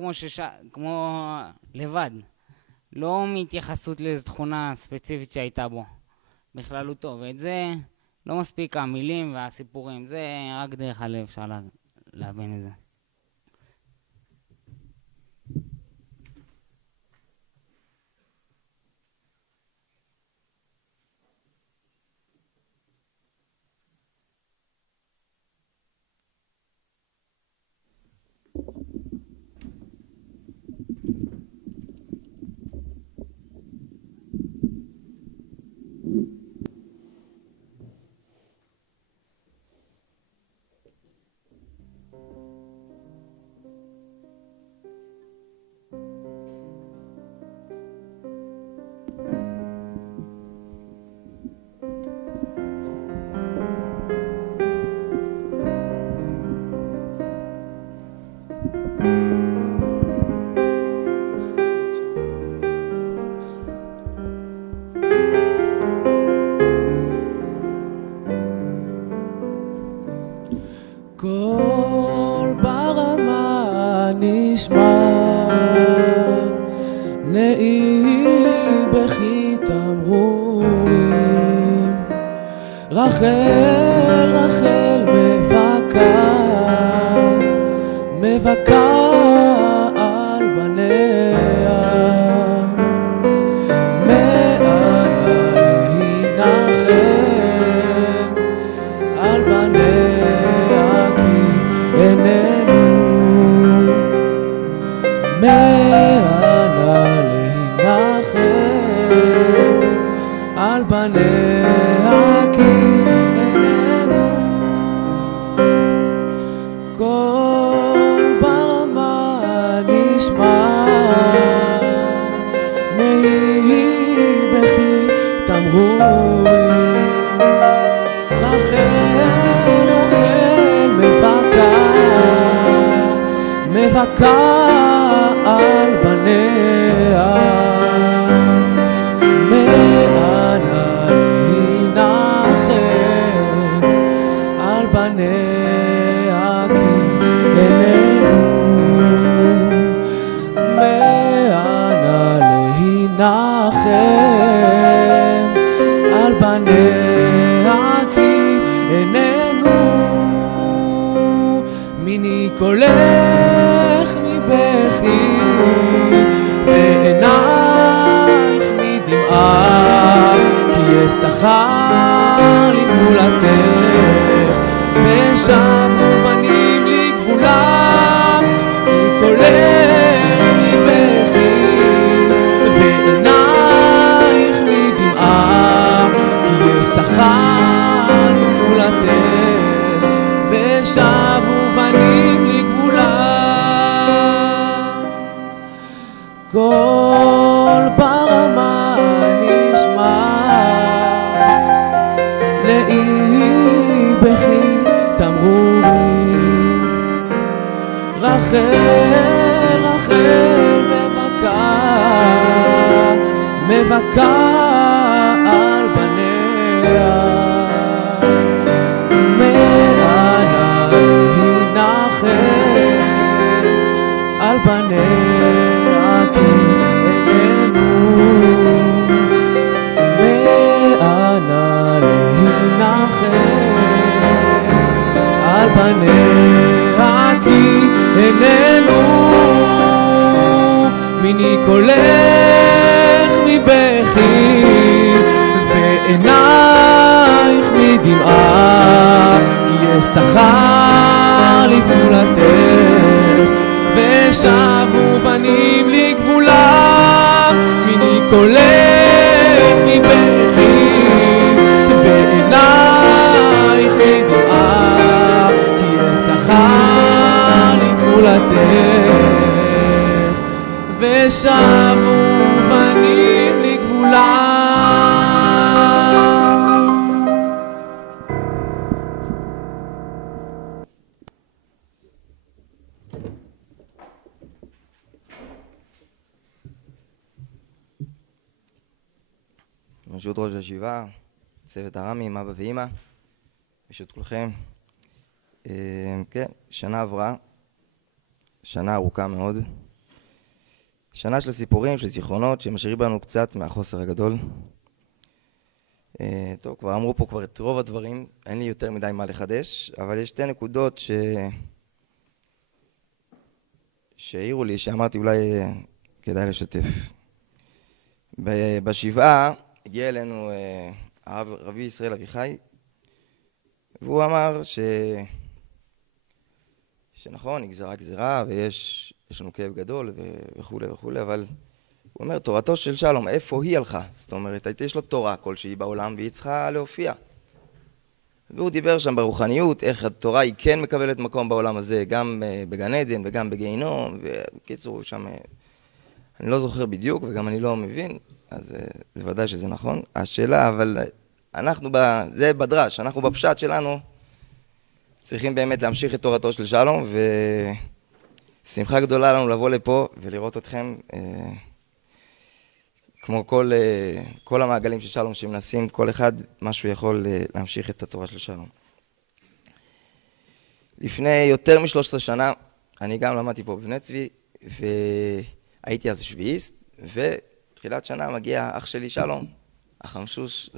כמו לבד. לא מהתייחסות לאיזו תכונה ספציפית שהייתה בו, בכללותו. ואת זה לא מספיק המילים והסיפורים, זה רק דרך הלב אפשר להבין את זה. קול ברמה נשמע, נאי בכי תמרורים, רחל רחל מבכה על בניה, מאנה להנחם על בניה, כי איננו מאנה להנחם על בניה, כי איננו. קול ברמה נשמע, נהי בכי תמרורים, רחל רחל מבכה על בניה, מאנה להנחם על בניה, כי איננו מאנה להנחם על בניה, כי איננו. מיני קולך מבכי ועינייך מדמעה, כי יש שכר לפעולתך ושבו בנים לגבולם. מקולך מבכי ועינייך מדמעה, כי יש שכר לפעולתך ושבו בנים לגבולם. קול ברמה נשמע, נאי בכי תמרורים, רחל רחל מבכה על בניה, מאנה להנחם על בניה, כי איננו מאנה להנחם על בניה, איננו, מיני קולך מבכי ועינייך מדמעה, כי יש שכר לפעולתך ושבו בנים לגבולם, מיני קולך מבכי ועינייך מדמעה, כי יש שכר לפעולתך ושבו בנים לגבולם. ברשות ראש הישיבה, צוות הרמים, אבא ואמא, ברשות כולכם. כן, שנה עברה, שנה ארוכה מאוד. שנה של סיפורים, של זיכרונות, שמשאירים בנו קצת מהחוסר הגדול. טוב, כבר אמרו פה כבר את רוב הדברים, אין לי יותר מדי מה לחדש, אבל יש שתי נקודות שהעירו לי, שאמרתי אולי כדאי לשתף. בשבעה הגיע אלינו רבי ישראל אביחי, והוא אמר שנכון, נגזרה גזרה ויש לנו כאב גדול וכו' וכו', אבל הוא אומר, תורתו של שלום, איפה היא הלכה? זאת אומרת, יש לו תורה כלשהי בעולם והיא צריכה להופיע. והוא דיבר שם ברוחניות, איך התורה היא כן מקבלת מקום בעולם הזה, גם בגן עדן וגם בגיהינום, ובקיצור שם, אני לא זוכר בדיוק וגם אני לא מבין, אז זה ודאי שזה נכון. השאלה, אבל אנחנו, זה בדרש, אנחנו בפשט שלנו, צריכים באמת להמשיך את תורתו של שלום, ושמחה גדולה לנו לבוא לפה ולראות אתכם, כמו כל המעגלים של שלום שמנסים, כל אחד משהו יכול להמשיך את התורה של שלום. לפני יותר מ-13 שנה, אני גם למדתי פה בבני צבי, והייתי אז שביעיסט, ובתחילת שנה מגיע אח שלי שלום, החמשוש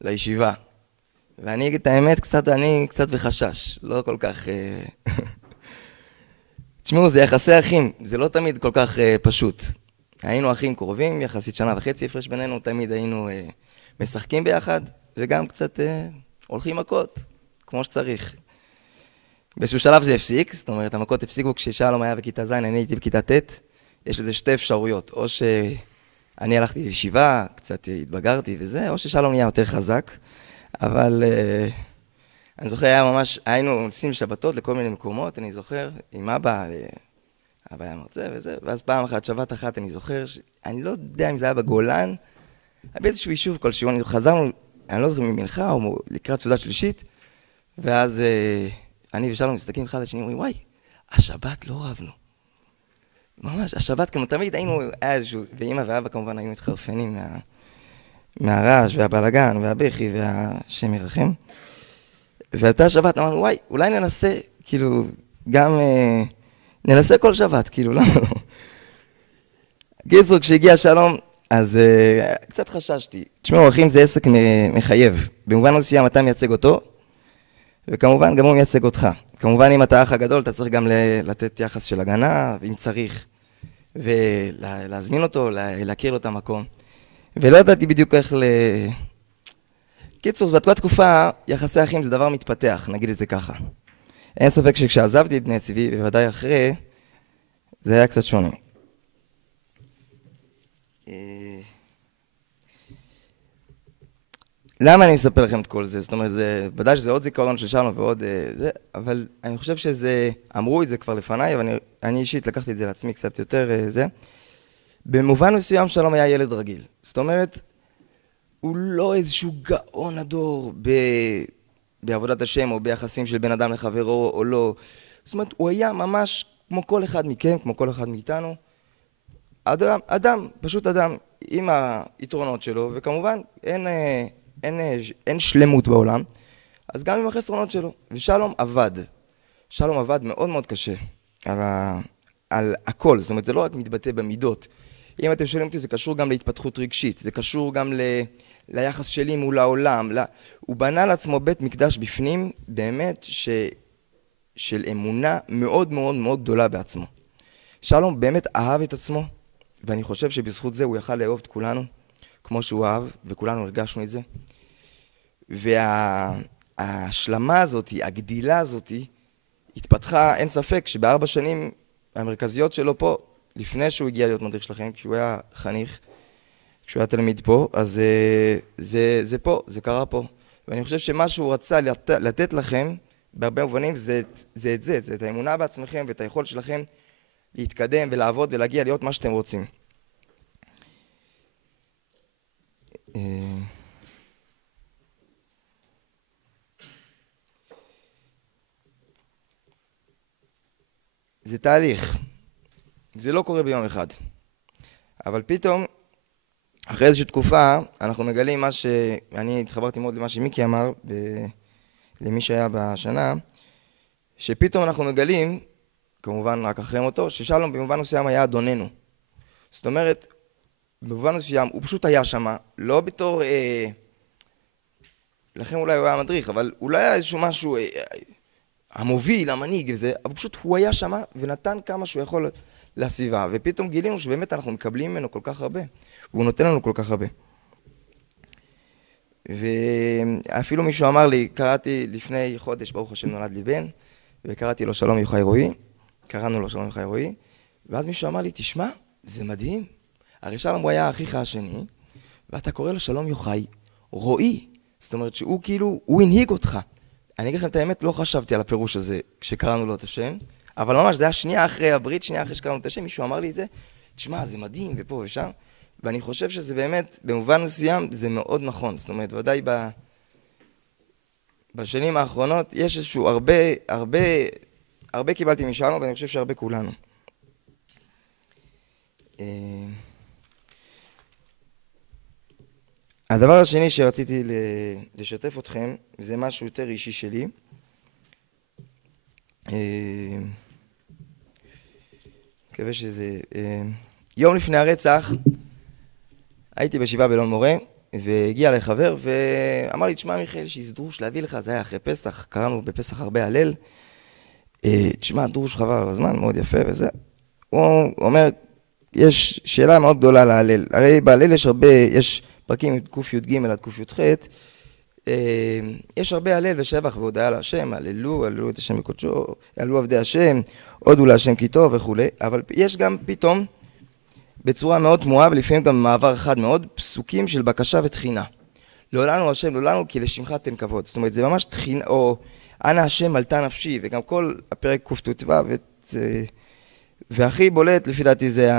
לישיבה. ואני אגיד את האמת, אני קצת בחשש, לא כל כך... תשמעו, זה יחסי אחים, זה לא תמיד כל כך פשוט. היינו אחים קרובים, יחסית שנה וחצי הפרש בינינו, תמיד היינו משחקים ביחד, וגם קצת הולכים מכות, כמו שצריך. באיזשהו שלב זה הפסיק, זאת אומרת, המכות הפסיקו כששלום היה בכיתה ז', אני הייתי בכיתה ט', יש לזה שתי אפשרויות, או שאני הלכתי לישיבה, קצת התבגרתי וזה, או ששלום נהיה יותר חזק, אבל אני זוכר, היה ממש, היינו נוסעים שבתות לכל מיני מקומות, אני זוכר, עם אבא היה מרצה וזה, ואז פעם אחת, שבת אחת, אני זוכר, אני לא יודע אם זה היה בגולן, היה באיזשהו יישוב כלשהו, חזרנו, אני לא זוכר ממנחה או לקראת סעודה שלישית, ואז אני ושלום מסתכלים אחד לשני, אומרים, וואי, השבת לא רבנו. ממש, השבת, כמו תמיד היינו, היה איזשהו, ואמא ואבא כמובן היו מתחרפנים מהרעש והבלגן והבכי והשם ירחם. ואתה שבת אמרנו, וואי, אולי ננסה, כאילו, גם... ננסה כל שבת, כאילו, למה לא? קיצור, כשהגיע שלום, אז קצת חששתי. תשמעו, אחים, זה עסק מחייב. במובן מסוים אתה מייצג אותו, וכמובן גם הוא מייצג אותך. כמובן, אם אתה האח הגדול, אתה צריך גם לתת יחס של הגנה, אם צריך, ולהזמין אותו, להכיר לו את המקום. ולא ידעתי בדיוק איך קיצור, בתקופה תקופה, יחסי אחים זה דבר מתפתח, נגיד את זה ככה. אין ספק שכשעזבתי את בני צבי, בוודאי אחרי, זה היה קצת שונה. למה אני מספר לכם את כל זה? זאת אומרת, ודאי שזה עוד זיכרון של שלום ועוד זה, אבל אני חושב שזה, אמרו את זה כבר לפניי, אבל אני אישית לקחתי את זה לעצמי קצת יותר זה. במובן מסוים שלום היה ילד רגיל. זאת אומרת, הוא לא איזשהו גאון הדור בעבודת השם או ביחסים של בן אדם לחברו או לא. זאת אומרת, הוא היה ממש כמו כל אחד מכם, כמו כל אחד מאיתנו. אדם, פשוט אדם עם היתרונות שלו, וכמובן אין שלמות בעולם, אז גם עם החסרונות שלו. ושלום עבד. שלום עבד מאוד מאוד קשה על הכל. זאת אומרת, זה לא רק מתבטא במידות. אם אתם שואלים אותי, זה קשור גם להתפתחות רגשית, זה קשור גם ליחס שלי מול העולם. הוא בנה לעצמו בית מקדש בפנים, באמת, של אמונה מאוד מאוד מאוד גדולה בעצמו. שלום באמת אהב את עצמו, ואני חושב שבזכות זה הוא יכל לאהוב את כולנו, כמו שהוא אהב, וכולנו הרגשנו את זה. וההשלמה הזאת, הגדילה הזאת, התפתחה, אין ספק, שב4 שנים המרכזיות שלו פה, לפני שהוא הגיע להיות מדריך שלכם, כשהוא היה חניך, כשהוא היה תלמיד פה, אז זה פה, זה קרה פה. ואני חושב שמה שהוא רצה לתת לכם, בהרבה מובנים, זה את האמונה בעצמכם ואת היכולת שלכם להתקדם ולעבוד ולהגיע להיות מה שאתם רוצים. זה תהליך, זה לא קורה ביום אחד, אבל פתאום, אחרי איזושהי תקופה, אנחנו מגלים מה אני התחברתי מאוד למה שמיקי אמר, למי שהיה בשנה, שפתאום אנחנו מגלים, כמובן רק אחרי מותו, ששלום במובן מסוים היה אדוננו. זאת אומרת, במובן מסוים הוא פשוט היה שמה, לא בתור, לכן אולי הוא היה מדריך, אבל אולי היה איזשהו משהו, המוביל, המנהיג וזה, אבל פשוט הוא היה שמה ונתן כמה שהוא יכול לסביבה, ופתאום גילינו שבאמת אנחנו מקבלים ממנו כל כך הרבה, והוא נותן לנו כל כך הרבה. ואפילו מישהו אמר לי, קראתי לפני חודש, ברוך השם נולד לי בן, וקראתי לו שלום יוחאי רועי, קראנו לו שלום יוחאי רועי, ואז מישהו אמר לי, תשמע, זה מדהים, הרי שלום הוא היה אחיך השני, ואתה קורא לו שלום יוחאי רועי, זאת אומרת שהוא כאילו, הוא הנהיג אותך. אני אגיד לכם את האמת, לא חשבתי על הפירוש הזה כשקראנו לו את השם, אבל ממש זה היה שנייה אחרי הברית, שנייה אחרי שקראנו את השם, מישהו אמר לי את זה, תשמע, זה מדהים, ופה ושם, ואני חושב שזה באמת, במובן מסוים, זה מאוד נכון. זאת אומרת, ודאי בשנים האחרונות, יש איזשהו הרבה קיבלתי משלנו, ואני חושב שהרבה כולנו. הדבר השני שרציתי לשתף אתכם, זה משהו יותר אישי שלי. מקווה שזה... יום לפני הרצח, הייתי בשבעה באלון מורה, והגיע אליי חבר, ואמר לי, תשמע מיכאל, שיש דרוש להביא לך, זה היה אחרי פסח, קראנו בפסח הרבה הלל. תשמע, דרוש חבל על הזמן, מאוד יפה וזה. הוא אומר, יש שאלה מאוד גדולה להלל. הרי בהלל יש הרבה, יש פרקים קי"ג עד קי"ח, יש הרבה הלל ושבח והודיה להשם, הללו את השם בקודשו, הללו עבדי השם, הודו להשם כי טוב וכו'. אבל יש גם פתאום, בצורה מאוד תמוהה, ולפעמים גם במעבר אחד מאוד, פסוקים של בקשה ותחינה. לא לנו השם, לא לנו, כי לשמך תן כבוד. זאת אומרת, זה ממש תחינה, או אנא השם עלתה נפשי, וגם כל הפרק קט"ו, והכי בולט לפי דעתי זה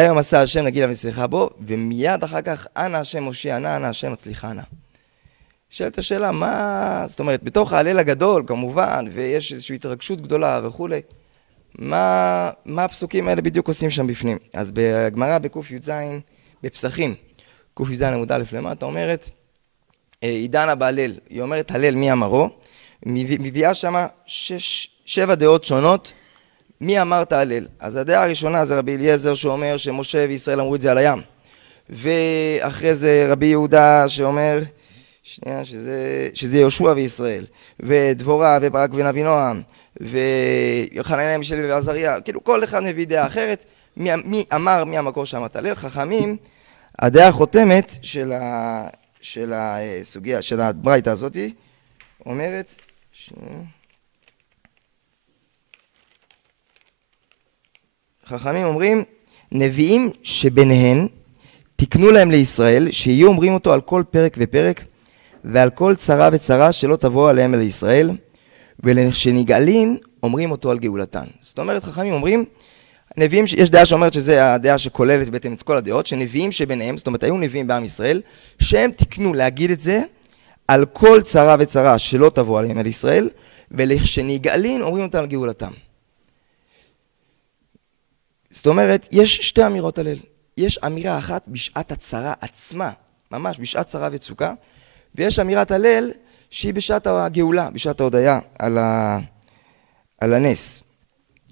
היום עשה השם נגילה ונצליחה בו, ומיד אחר כך אנא השם מושיע נא, אנא השם הצליחה נא. שאלת השאלה, מה, זאת אומרת, בתוך ההלל הגדול כמובן, ויש איזושהי התרגשות גדולה וכו', מה הפסוקים האלה בדיוק עושים שם בפנים? אז בגמרא בקי"ז, בפסחים, קי"ז עמוד א' למטה, אומרת, היא דנה בהלל, היא אומרת הלל מי אמרו, מביאה שמה 7 דעות שונות, מי אמר את ההלל. אז הדעה הראשונה זה רבי אליעזר שאומר שמשה וישראל אמרו את זה על הים, ואחרי זה רבי יהודה שאומר, שנייה, שזה יהושע וישראל, ודבורה וברק ונביא נועם, ויוחנן מישל ועזריה, כאילו כל אחד מביא דעה אחרת, מי אמר, מי המקור שאמר את ההלל. חכמים, הדעה החותמת של הסוגיה, של הברייתא הזאת, אומרת, חכמים אומרים, נביאים שביניהן תקנו להם לישראל, שיהיו אומרים אותו על כל פרק ופרק, ועל כל צרה וצרה שלא תבוא עליהם לישראל, ולשנגאלין אומרים אותו על גאולתן. זאת אומרת, חכמים אומרים, נביאים, יש דעה שאומרת שזה הדעה שכוללת בעצם את כל הדעות, שנביאים שביניהם, זאת אומרת, היו נביאים בעם ישראל, שהם תקנו להגיד את זה על כל צרה וצרה שלא תבוא עליהם אל ישראל, ולשנגאלין אומרים אותם על גאולתם. זאת אומרת, יש שתי אמירות הלל. יש אמירה אחת בשעת הצרה עצמה, ממש בשעת צרה וצוקה, ויש אמירת הלל שהיא בשעת הגאולה, בשעת ההודיה על הנס.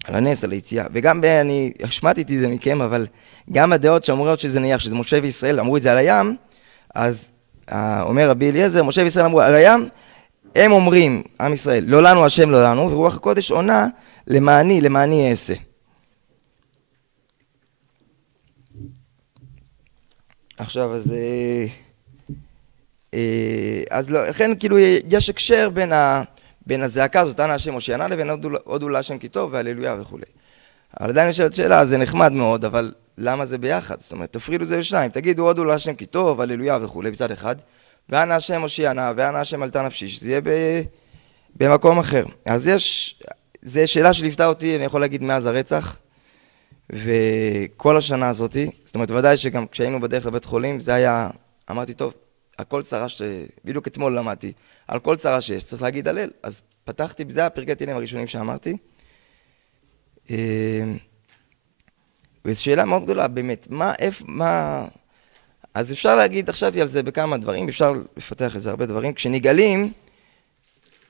על הנס, על היציאה. וגם אני השמעתי את זה מכם, אבל גם הדעות שאמורות שזה נניח, שזה משה וישראל אמרו את זה על הים, אז אומר רבי אליעזר, משה וישראל אמרו על הים, הם אומרים, עם ישראל, לא לנו השם לא לנו, ורוח הקודש עונה למעני אעשה. עכשיו, אז לכן כאילו יש הקשר בין הזעקה הזאת, אנא השם הושיענה, לבין הודו להשם כי טוב והללויה וכו'. אבל עדיין יש שאלה, זה נחמד מאוד, אבל למה זה ביחד? זאת אומרת, תפרידו זה לשניים, תגידו הודו להשם כי טוב, הללויה וכו' בצד אחד, ואנא השם הושיענה, ואנא השם עלתה נפשי, שזה יהיה במקום אחר. אז זו שאלה שליוותה אותי, אני יכול להגיד, מאז הרצח, וכל השנה הזאת, זאת אומרת, ודאי שגם כשהיינו בדרך לבית חולים, זה היה, אמרתי, טוב, על כל צרה בדיוק אתמול למדתי, על כל צרה שיש, צריך להגיד הלל. אז פתחתי, זה הפרקי תהילים הראשונים שאמרתי. וזו שאלה מאוד גדולה, באמת, אז אפשר להגיד, חשבתי על זה בכמה דברים, אפשר לפתח את זה הרבה דברים. כשנגלים,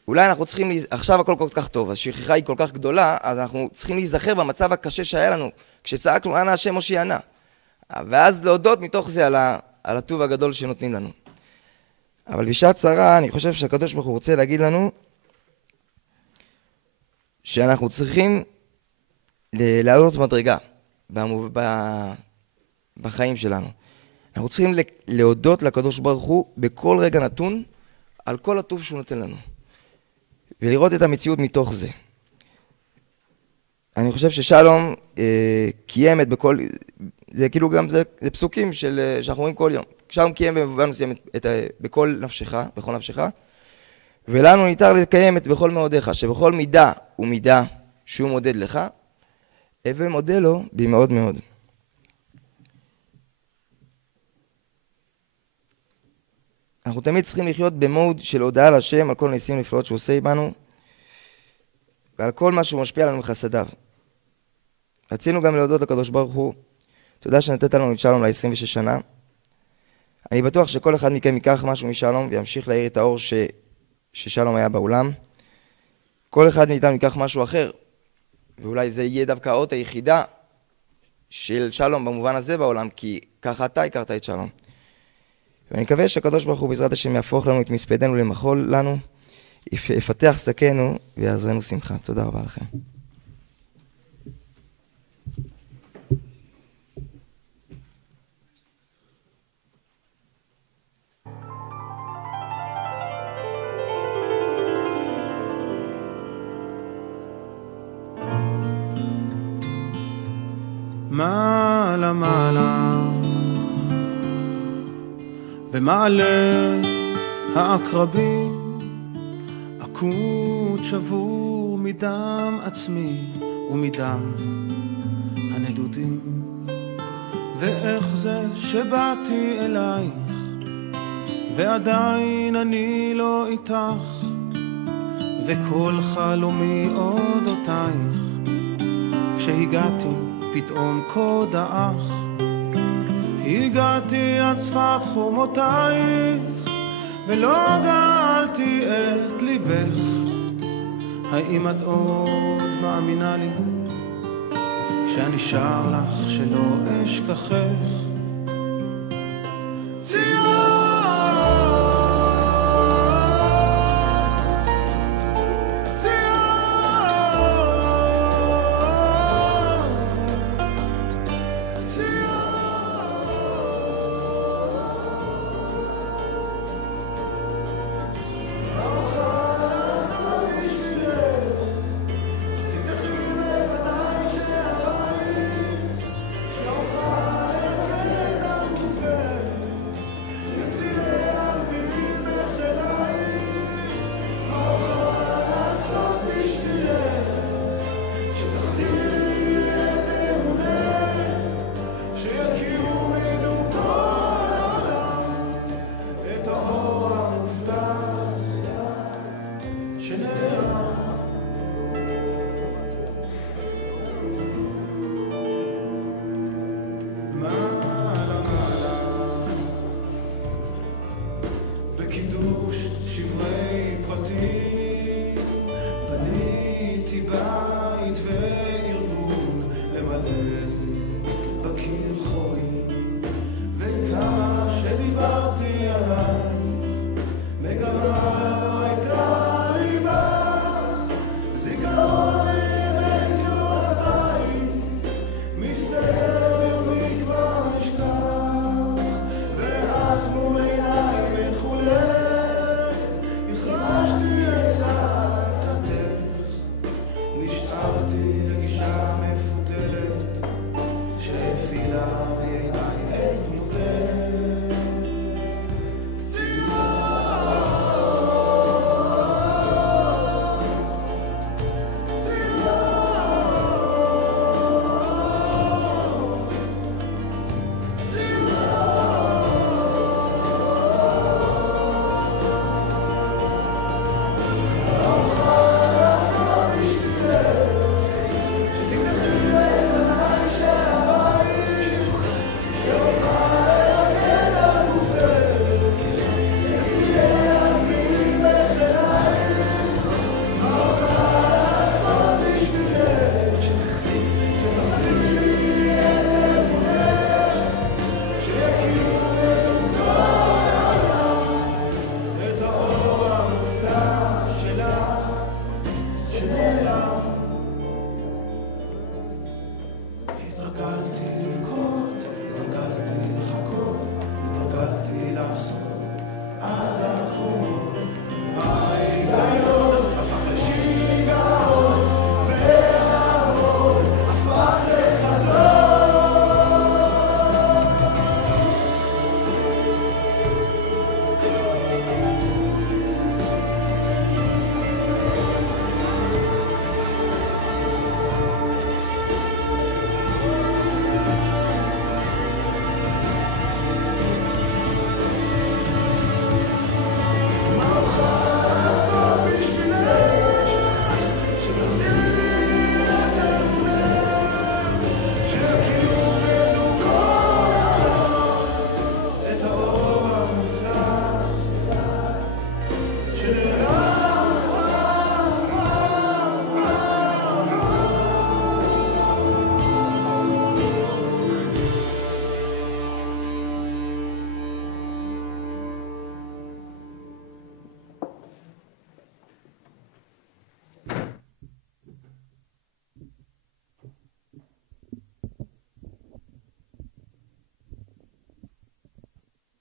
אולי אנחנו צריכים, עכשיו הכל כל כך טוב, אז שכחה היא כל כך גדולה, אז אנחנו צריכים להיזכר במצב הקשה שהיה לנו, כשצעקנו, אנא השם הושיענה. ואז להודות מתוך זה על הטוב הגדול שנותנים לנו. אבל בשעת צרה, אני חושב שהקדוש ברוך הוא רוצה להגיד לנו, שאנחנו צריכים לעלות מדרגה בחיים שלנו. אנחנו צריכים להודות לקדוש ברוך הוא בכל רגע נתון על כל הטוב שהוא נותן לנו. ולראות את המציאות מתוך זה. אני חושב ששלום קיימת בכל, זה כאילו גם זה פסוקים שאנחנו רואים כל יום. שלום קיים במובן מסוים בכל נפשך, בכל נפשך, ולנו ניתר לקיים את בכל מאודיך, שבכל מידה ומידה שהוא מודד לך, הווה מודה לו במאוד מאוד. אנחנו תמיד צריכים לחיות במוד של הודעה להשם על כל ניסים נפלאות שהוא עושה בנו, ועל כל מה שהוא משפיע לנו מחסדיו. רצינו גם להודות לקדוש ברוך הוא, תודה שנתת לנו את שלום ל-26 שנה. אני בטוח שכל אחד מכם ייקח משהו משלום וימשיך להאיר את האור ששלום היה בעולם. כל אחד מאיתנו ייקח משהו אחר, ואולי זה יהיה דווקא האות היחידה של שלום במובן הזה בעולם, כי ככה אתה הכרת את שלום. ואני מקווה שהקדוש ברוך הוא בעזרת השם יהפוך לנו את מספדנו למחול לנו, יפתח שקנו ויעזרנו שמחה. תודה רבה לכם. מעלה מעלה במעלה העקרבים, עקוד שבור מדם עצמי ומדם הנדודים. ואיך זה שבאתי אלייך ועדיין אני לא איתך, וכל חלומי אודותייך. כשהגעתי פתאום כה דעך, הגעתי עד שפת חומותייך ולא גאלתי את ליבך. האם את עוד מאמינה לי כשאני שר לך שלא אשכחך? דיברתי עלייך, מגלה הייתה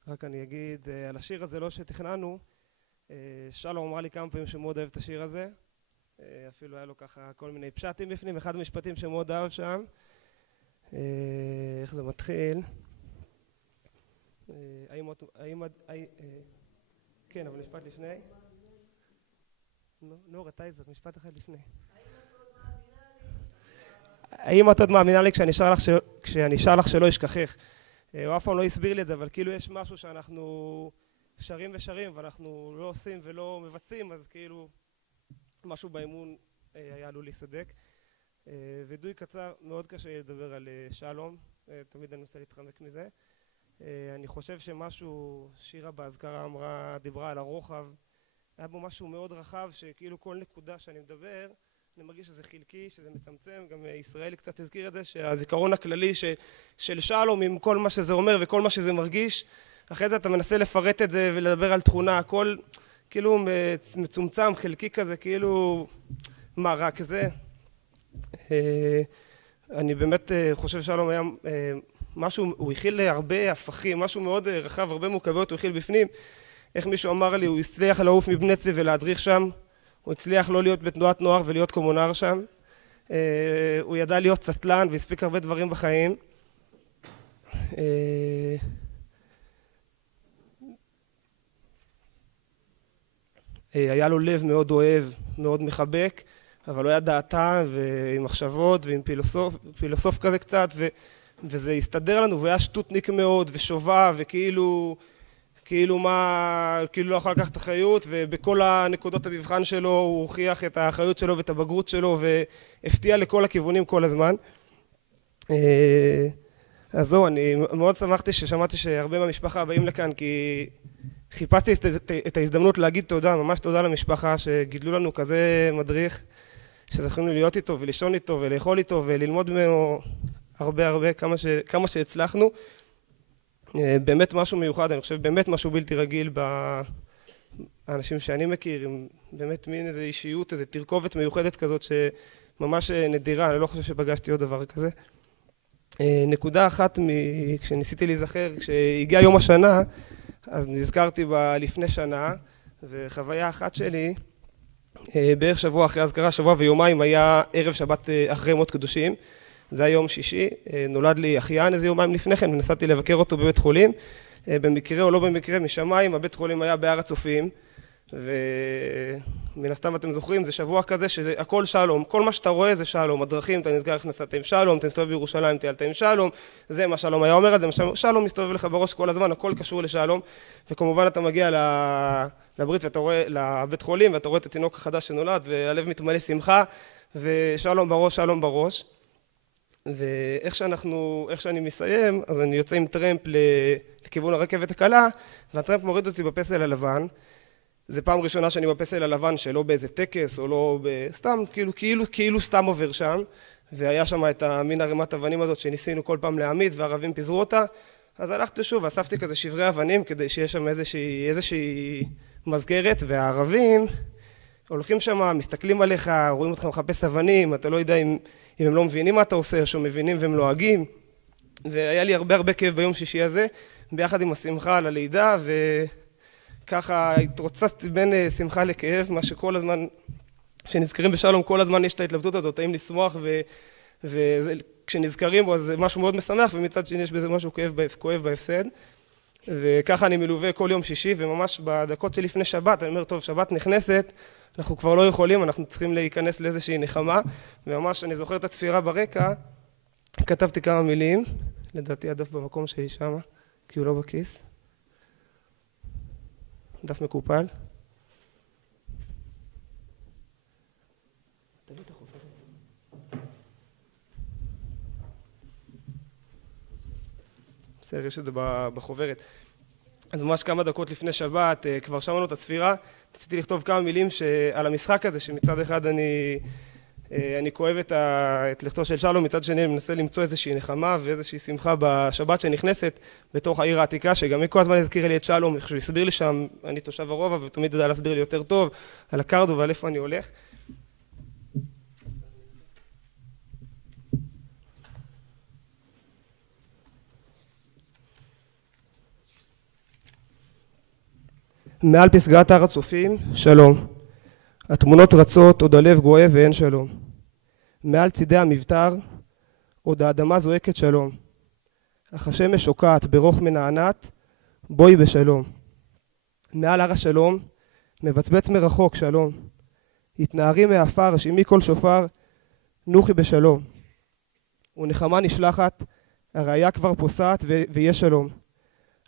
רק אני אגיד על השיר הזה, לא שתכננו, שלום אמר לי כמה פעמים שמאוד אוהב את השיר הזה, אפילו היה לו ככה כל מיני פשטים בפנים, אחד המשפטים שמאוד אהב שם, איך זה מתחיל? כן, אבל משפט לפני. נורה טייזר, משפט אחד לפני. האם את עוד מאמינה לי כשאני אשאל לך שלא אשכחך? הוא אף פעם לא הסביר לי את זה, אבל כאילו יש משהו שאנחנו שרים ושרים ואנחנו לא עושים ולא מבצעים, אז כאילו משהו באמון היה עלול להיסדק. וידוי קצר, מאוד קשה לדבר על שלום, תמיד אני מנסה להתחמק מזה. אני חושב שמשהו, שירה בהזכרה דיברה על הרוחב, היה בו משהו מאוד רחב שכאילו כל נקודה שאני מדבר, אני מרגיש שזה חלקי, שזה מצמצם, גם ישראלי קצת הזכיר את זה, שהזיכרון הכללי של שלום עם כל מה שזה אומר וכל מה שזה מרגיש, אחרי זה אתה מנסה לפרט את זה ולדבר על תכונה, הכל כאילו מצומצם, חלקי כזה, כאילו מה רק זה. אני באמת חושב שלום היה משהו, הוא הכיל להרבה הפכים, משהו מאוד רחב, הרבה מורכבויות הוא הכיל בפנים. איך מישהו אמר לי, הוא הצליח לעוף מבני צבי ולהדריך שם, הוא הצליח לא להיות בתנועת נוער ולהיות קומונר שם, הוא ידע להיות סטלן והספיק הרבה דברים בחיים. היה לו לב מאוד אוהב, מאוד מחבק, אבל הוא היה דעתן ועם מחשבות ועם פילוסוף כזה קצת, וזה הסתדר לנו, והוא היה שטוטניק מאוד ושובב וכאילו לא יכול לקחת אחריות, ובכל הנקודות המבחן שלו הוא הוכיח את האחריות שלו ואת הבגרות שלו והפתיע לכל הכיוונים כל הזמן. אז זהו, אני מאוד שמחתי ששמעתי שהרבה מהמשפחה באים לכאן, כי חיפשתי את ההזדמנות להגיד תודה, ממש תודה למשפחה שגידלו לנו כזה מדריך, שזכינו להיות איתו ולישון איתו ולאכול איתו וללמוד ממנו הרבה כמה שהצלחנו. באמת משהו מיוחד, אני חושב באמת משהו בלתי רגיל באנשים שאני מכיר, באמת מין איזו אישיות, איזו תרכובת מיוחדת כזאת שממש נדירה, אני לא חושב שפגשתי עוד דבר כזה. נקודה אחת כשניסיתי להיזכר, כשהגיע יום השנה, אז נזכרתי לפני שנה, וחוויה אחת שלי, בערך שבוע אחרי הזכרה, שבוע ויומיים היה ערב שבת אחרי מות קדושים, זה היה יום שישי, נולד לי אחיין איזה יומיים לפני כן, ונסעתי לבקר אותו בבית חולים, במקרה או לא במקרה, משמיים, הבית חולים היה בהר הצופים, ומן הסתם אתם זוכרים, זה שבוע כזה שהכל שלום, כל מה שאתה רואה זה שלום, הדרכים, אתה נסגר איך נסעת עם שלום, אתה מסתובב בירושלים, טיילת עם שלום, זה מה שלום היה אומר את זה, שלום מסתובב לך בראש כל הזמן, הכל קשור לשלום, וכמובן אתה מגיע לברית ואתה רואה לבית חולים, ואתה רואה את התינוק החדש שנולד, והלב מתמלא שמחה, ושלום בראש, שלום בראש. ואיך שאני מסיים, אז אני יוצא עם טרמפ לכיוון הרכבת הקלה, והטרמפ מוריד אותי בפסל הלבן. זה פעם ראשונה שאני בפסל הלבן שלא באיזה טקס או לא סתם, כאילו סתם עובר שם, והיה שם את המין ערימת אבנים הזאת שניסינו כל פעם להעמיד והערבים פיזרו אותה. אז הלכתי שוב ואספתי כזה שברי אבנים כדי שיש שם איזושהי מסגרת, והערבים הולכים שם, מסתכלים עליך, רואים אותך מחפש אבנים, אתה לא יודע אם הם לא מבינים מה אתה עושה, או שהם מבינים והם לועגים. והיה לי הרבה כאב ביום שישי הזה, ביחד עם השמחה על הלידה, וככה התרוצצתי בין שמחה לכאב, מה שכל הזמן, כשנזכרים בשלום, כל הזמן יש את ההתלבטות הזאת, האם לשמוח, וכשנזכרים בו, אז זה משהו מאוד משמח, ומצד שני יש בזה משהו כואב בהפסד. וככה אני מלווה כל יום שישי, וממש בדקות שלפני שבת, אני אומר, טוב, שבת נכנסת, אנחנו כבר לא יכולים, אנחנו צריכים להיכנס לאיזושהי נחמה, וממש אני זוכר את הצפירה ברקע, כתבתי כמה מילים, לדעתי הדף במקום שלי שם, כי הוא לא בכיס, דף מקופל. בסדר, יש את זה בחוברת. אז ממש כמה דקות לפני שבת, כבר שמענו את הצפירה, רציתי לכתוב כמה מילים על המשחק הזה, שמצד אחד אני כואב את לכתו של שלום, מצד שני אני מנסה למצוא איזושהי נחמה ואיזושהי שמחה בשבת שנכנסת בתוך העיר העתיקה, שגם כל הזמן הזכיר לי את שלום, שהוא הסביר לי שם, אני תושב הרובע ותמיד יודע להסביר לי יותר טוב על הקרדו ועל איפה אני הולך. מעל פסגת הר הצופים, שלום. התמונות רצות, עוד הלב גואה ואין שלום. מעל צידי המבטר, עוד האדמה זועקת שלום. אך השמש שוקעת ברוך מנענת, בואי בשלום. מעל הר השלום, מבצבץ מרחוק שלום. התנערי מהעפר, שמעי כל שופר, נוחי בשלום. ונחמה נשלחת, הראיה כבר פוסעת ויש שלום.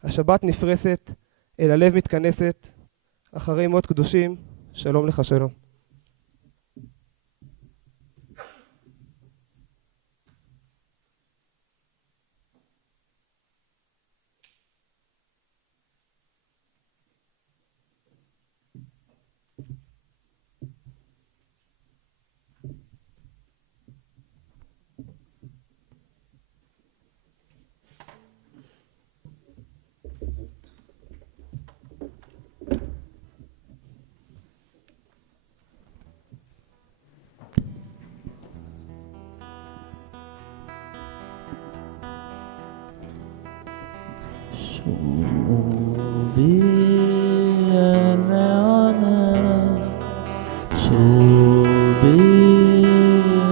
השבת נפרסת, אל הלב מתכנסת, אחרי מות קדושים, שלום לך שלום. שובי אל מעונך, שובי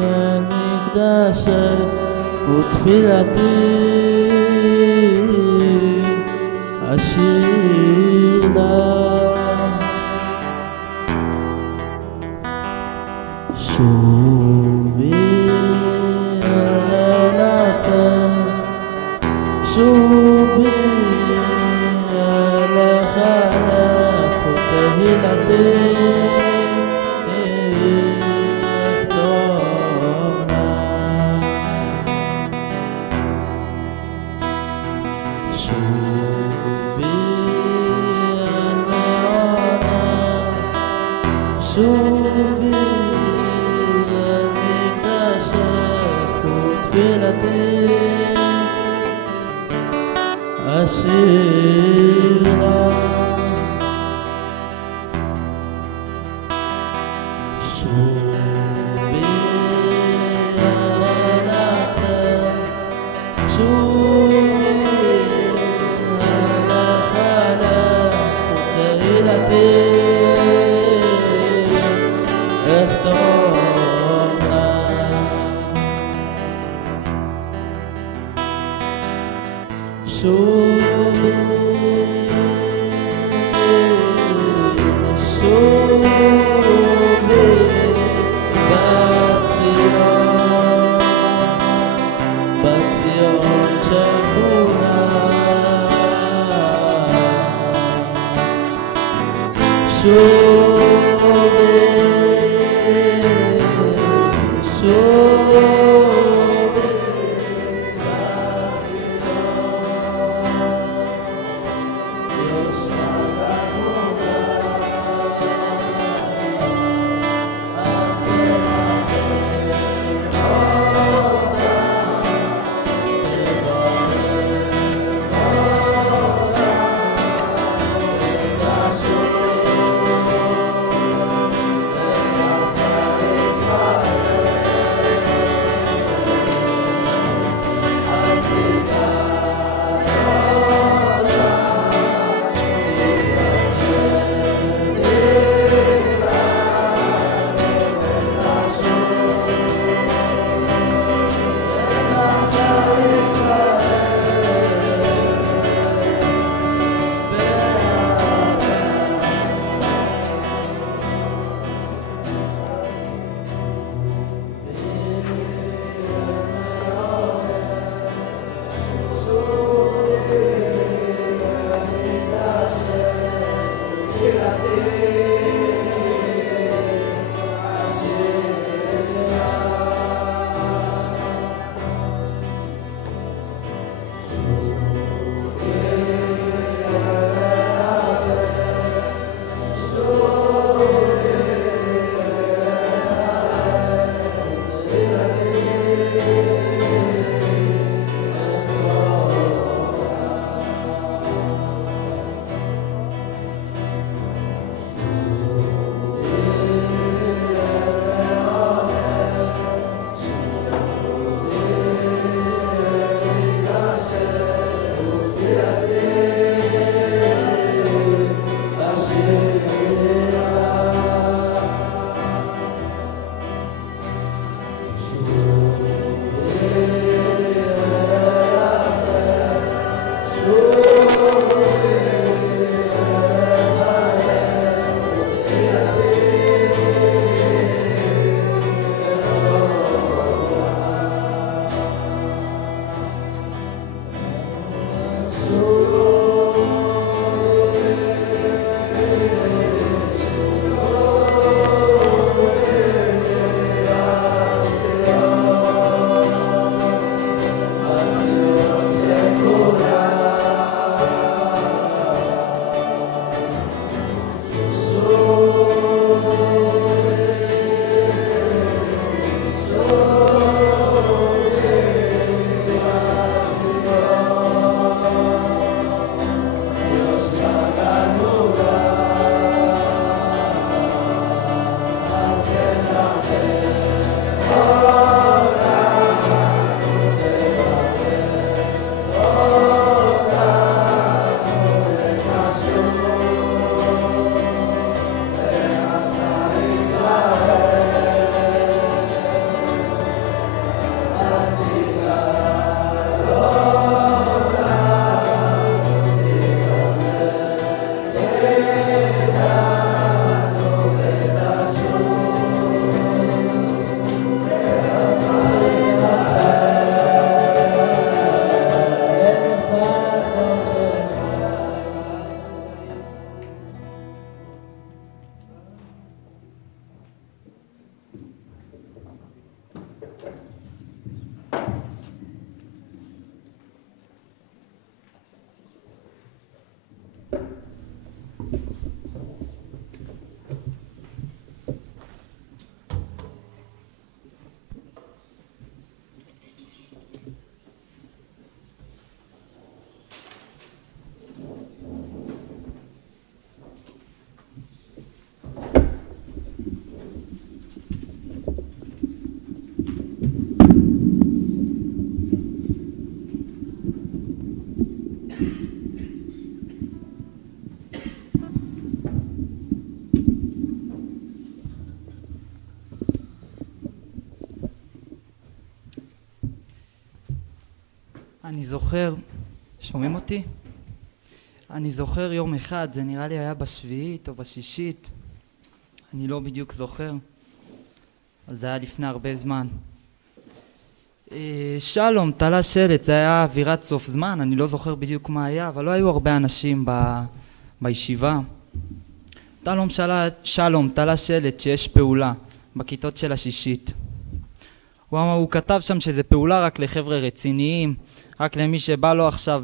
אל מקדשך, ותפילתי אשיר לך. שובי אל ארצך, שובי אשיר לך. שובי אל ארצך, שובי אל נחלך, ותהילתי אכתוב לך. שובי בציון של כולם, שובי אני זוכר, שומעים אותי? אני זוכר יום אחד, זה נראה לי היה בשביעית או בשישית, אני לא בדיוק זוכר, אבל זה היה לפני הרבה זמן. שלום תלה שלט, זה היה אווירת סוף זמן, אני לא זוכר בדיוק מה היה, אבל לא היו הרבה אנשים בישיבה. שלום תלה שלט שיש פעולה בכיתות של השישית. הוא כתב שם שזה פעולה רק לחבר'ה רציניים, רק למי שבא לו עכשיו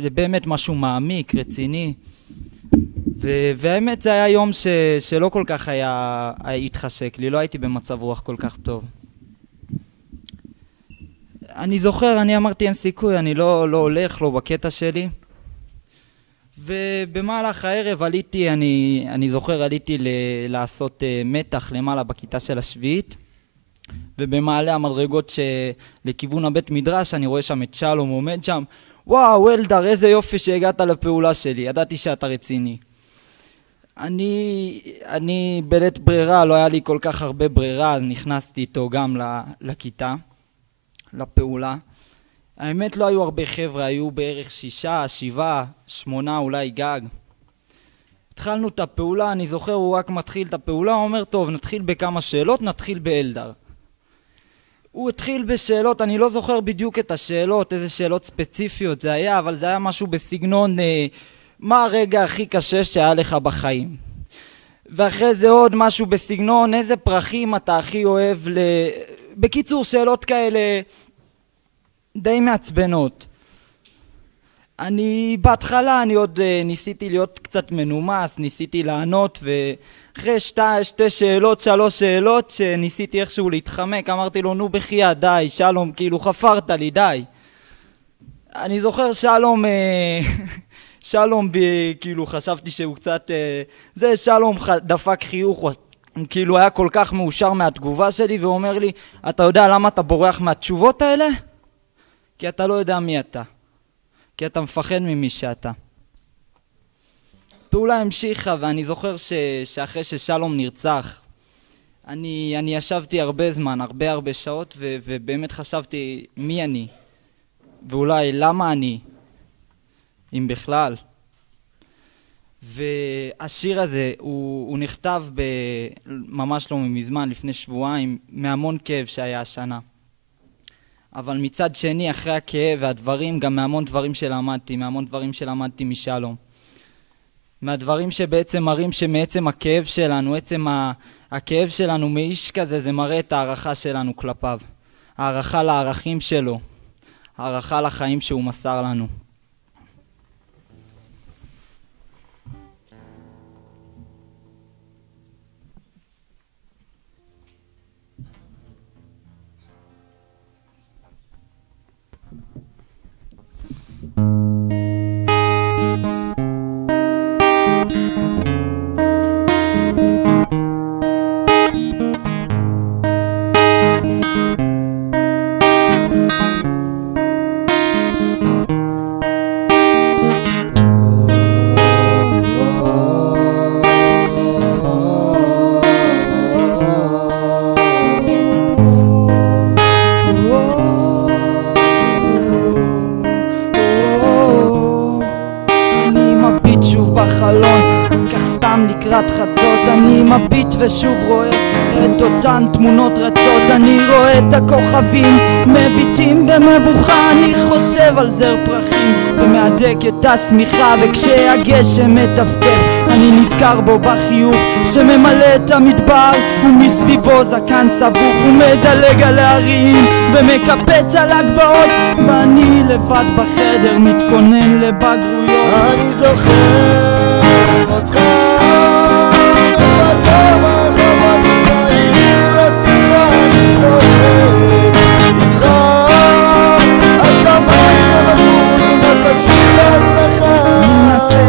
לבאמת משהו מעמיק, רציני. והאמת זה היה יום שלא כל כך היה התחשק לי, לא הייתי במצב רוח כל כך טוב. אני זוכר, אני אמרתי אין סיכוי, אני לא הולך, לא בקטע שלי. ובמהלך הערב עליתי, אני זוכר עליתי לעשות מתח למעלה בכיתה של השביעית. ובמעלה המדרגות לכיוון הבית מדרש אני רואה שם את שלום עומד שם. וואו אלדר, איזה יופי שהגעת לפעולה שלי, ידעתי שאתה רציני. אני בלית ברירה, לא היה לי כל כך הרבה ברירה, אז נכנסתי איתו גם לכיתה, לפעולה. האמת לא היו הרבה חבר'ה, היו בערך 6, 7, 8 אולי גג. התחלנו את הפעולה, אני זוכר הוא רק מתחיל את הפעולה, הוא אומר טוב נתחיל בכמה שאלות, נתחיל באלדר. הוא התחיל בשאלות, אני לא זוכר בדיוק את השאלות, איזה שאלות ספציפיות זה היה, אבל זה היה משהו בסגנון מה הרגע הכי קשה שהיה לך בחיים. ואחרי זה עוד משהו בסגנון איזה פרחים אתה הכי אוהב בקיצור שאלות כאלה די מעצבנות. בהתחלה אני עוד ניסיתי להיות קצת מנומס, ניסיתי לענות ואחרי 2 שאלות, 3 שאלות שניסיתי איכשהו להתחמק, אמרתי לו נו בחייה די שלום, כאילו חפרת לי די. אני זוכר שלום כאילו חשבתי שהוא קצת זה שלום דפק חיוך, כאילו היה כל כך מאושר מהתגובה שלי והוא אומר לי אתה יודע למה אתה בורח מהתשובות האלה? כי אתה לא יודע מי אתה, כי אתה מפחד ממי שאתה. פעולה המשיכה ואני זוכר שאחרי ששלום נרצח אני ישבתי הרבה זמן, הרבה שעות ובאמת חשבתי מי אני ואולי למה אני, אם בכלל. והשיר הזה הוא נכתב ממש לא מזמן, לפני שבועיים, מהמון כאב שהיה השנה. אבל מצד שני, אחרי הכאב והדברים, גם מהמון דברים שלמדתי משלום. מהדברים שבעצם מראים שמעצם הכאב שלנו, עצם הכאב שלנו מאיש כזה, זה מראה את הערכה שלנו כלפיו. הערכה לערכים שלו, הערכה לחיים שהוא מסר לנו. ושוב רואה את אותן תמונות רצות, אני רואה את הכוכבים מביטים במבוכה, אני חושב על זר פרחים ומהדק את השמיכה, וכשהגשם מטפטף אני נזכר בו בחיוך שממלא את המדבר, ומסביבו זקן סבוך ומדלג על ההרים ומקפץ על הגבעות, ואני לבד בחדר מתכונן לבגרויות. אני זוכר אותך איתך השמיים למתון, אל תקשיב לעצמך. מנסה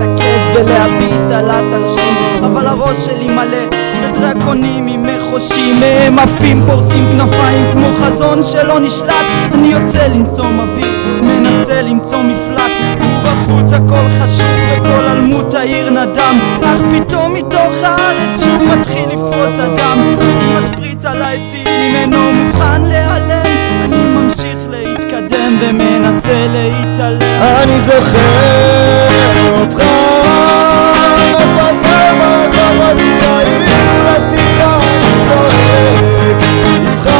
להתרכז ולהביט על התרשים, אבל הראש שלי מלא בדרקונים עם מחושים, הם עפים פורסים כנפיים כמו חזון שלא נשלט. אני יוצא לנשום אוויר, מנסה למצוא מפלט, ובחוץ הכל חשוב וכל אלמות העיר נדם, אך פתאום מתוך הארץ שוב מתחיל לפרוץ אדם, משפריץ על העצים אינו מוכן להיעלם, אני ממשיך להתקדם מנסה להתעלם. אני זוכר אותך מפזר ברחוב הצבאי לשיחה אני צועק איתך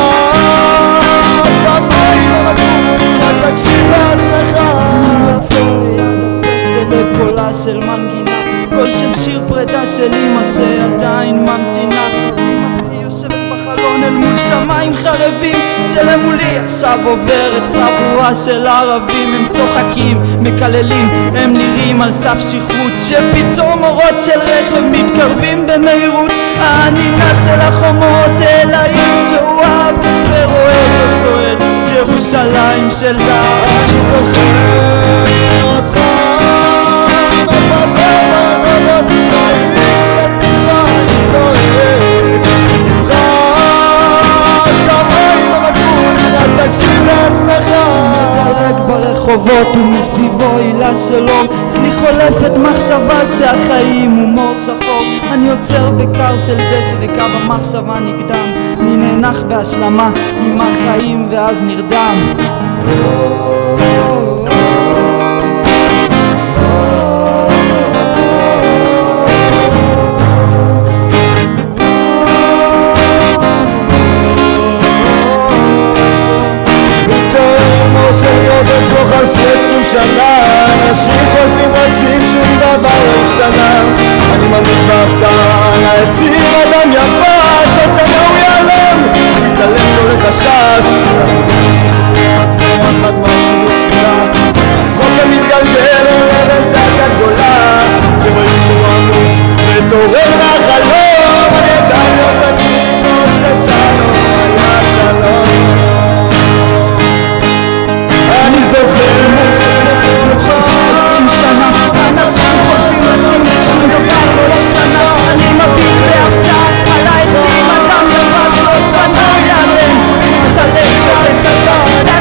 שמיים המגון רק תקשיב לעצמך. עצור ליד הפסל לקולה של מנגינה, קול של שיר פרידה של אמא שעדיין ממתינה. אמא יושבת בחלון אל מול שמיים חרבים שלמולי עכשיו עוברת חבורה של ערבים. הם צוחקים, מקללים, הם נראים על סף שכרות שפתאום אורות של רכב מתקרבים במהירות. אני נס אל החומות אל העיר שהוא אהב ורואה אותו צועד ירושלים של זהב. אני זוכר אותך מפזר ברחוב הצבאי לשיחה אני צועק איתך שמיים המגון רק תקשיב לעצמך. מדרג ברחובות ומסביבו הילה שלום, אצלי חולפת מחשבה שהחיים הומור שחור. אני עוצר בקר של דשא וקו המחשבה נקדם, אני נאנח בהשלמה עם החיים ואז נרדם. בתוך אלפי 20 שנה אנשים חולפים רצים שום דבר לא השתנה. אני מאמין בהפתעה על העצים אדם יפה זאת שנה הוא ייעלם הוא יתעלם שעולה חשש זכרונות ביחד מרגינו תפילה הצחוק המתגלגל עולה לזעקה גדולה שמראים שהוא עמות ותורר מהחלום. אני ידע להיות עצמי כמו ששלום היה שלום. אני זוכר אותך 20 שנה אנשים חולפים רצים ושום דבר לא השתנה. אני מביט בהפתעה על העצים אדם לבש עוד שנה הוא ייעלם את הלב שולף קשה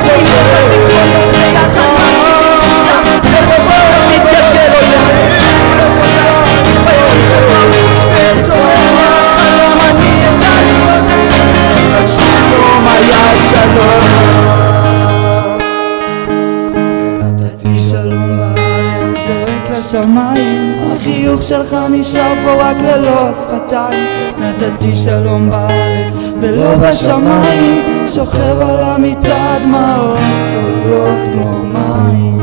להגיד את הזיכרונות ביחד מתגלגל עולה ביום שכבר ותורר מהחלום. אני ידע להיות שלום היה שלום. שלום בארץ זורק לשמיים, החיוך שלך נשאר פה רק ללא השפתיים. נתתי שלום בארץ ולא בשמיים, שוכב על המיטה דמעות צוללות כמו מים.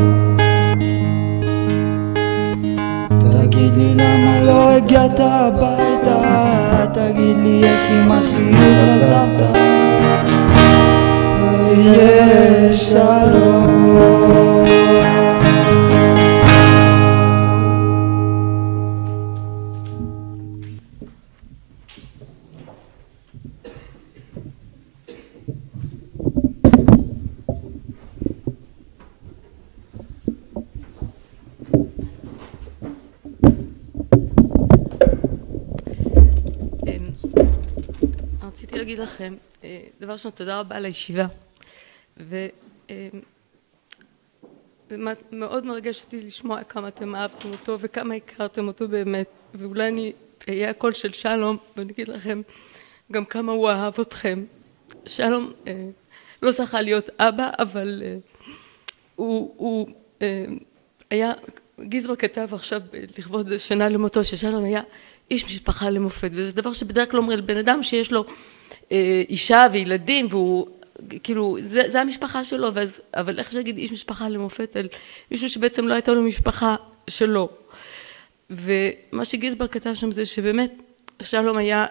תגיד לי למה לא הגעת הביתה, תגיד לי איך עם החיוך עזבת. יהיה שלום. רציתי להגיד לכם, דבר ראשון, תודה רבה על הישיבה. ומאוד מרגש אותי לשמוע כמה אתם אהבתם אותו וכמה הכרתם אותו באמת. ואולי אני אהיה הקול של שלום ואני אגיד לכם גם כמה הוא אהב אתכם. שלום לא זכה להיות אבא, אבל הוא היה, גיזבר כתב עכשיו לכבוד שנה למותו ששלום היה איש משפחה למופת, וזה דבר שבדרך כלל אומר לבן אדם שיש לו אישה וילדים והוא כאילו זה המשפחה שלו, אבל איך שאגיד איש משפחה למופת על מישהו שבעצם לא הייתה לו משפחה שלו. ומה שגיזבר כתב שם זה שבאמת שלום היה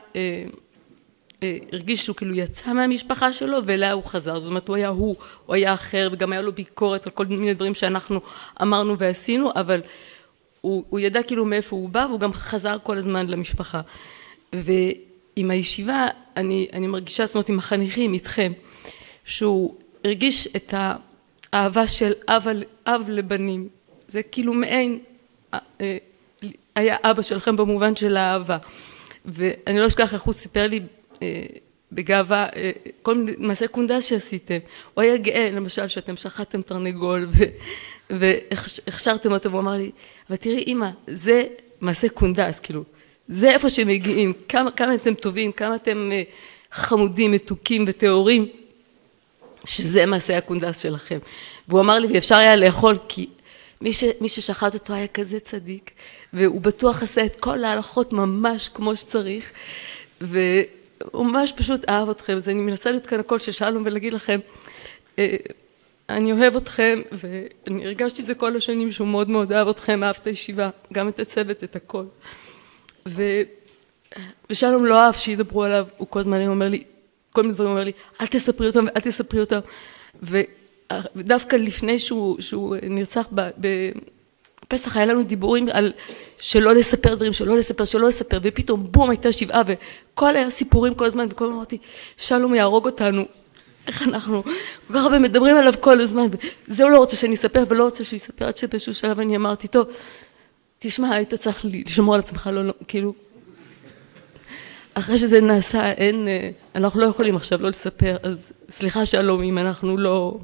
הרגיש שהוא כאילו יצא מהמשפחה שלו ואליה הוא חזר, זאת אומרת הוא היה אחר וגם היה לו ביקורת על כל מיני דברים שאנחנו אמרנו ועשינו, אבל הוא ידע כאילו מאיפה הוא בא והוא גם חזר כל הזמן למשפחה. ועם הישיבה אני מרגישה, זאת אומרת עם החניכים, איתכם, שהוא הרגיש את האהבה של אב לבנים. זה כאילו מעין היה אבא שלכם במובן של האהבה. ואני לא אשכח איך הוא סיפר לי בגאווה כל מיני מעשי קונדס שעשיתם. הוא היה גאה למשל שאתם שחטתם תרנגול והכשרתם אותו, והוא אמר לי, אבל תראי אמא, זה מעשה קונדס, כאילו, זה איפה שהם מגיעים, כמה אתם טובים, כמה אתם חמודים, מתוקים וטהורים, שזה מעשה הקונדס שלכם. והוא אמר לי, ואפשר היה לאכול, כי מי ששחט אותו היה כזה צדיק, והוא בטוח עשה את כל ההלכות ממש כמו שצריך, והוא ממש פשוט אהב אתכם. אז אני מנסה להיות כאן הקול של שלום ולהגיד לכם, אני אוהב אתכם, ואני הרגשתי זה כל השנים שהוא מאוד מאוד אהב אתכם, אהב את הישיבה, גם את הצוות, את הכל. ושלום לא אהב שידברו עליו, הוא כל הזמן אומר לי, כל מיני דברים אומר לי, אל תספרי אותם ואל תספרי אותם. ודווקא לפני שהוא נרצח בפסח, היה לנו דיבורים על שלא לספר דברים, שלא לספר, ופתאום בום, הייתה שבעה, וכל היה סיפורים כל הזמן, וכל הזמן אמרתי, שלום יהרוג אותנו. איך אנחנו כל כך הרבה מדברים עליו כל הזמן, וזה הוא לא רוצה שאני אספר ולא רוצה שהוא יספר, עד שבאיזשהו שלב אני אמרתי, טוב, תשמע, היית צריך לשמור על עצמך, לא, כאילו, אחרי שזה נעשה, אנחנו לא יכולים עכשיו לא לספר, אז סליחה שלום אם אנחנו לא,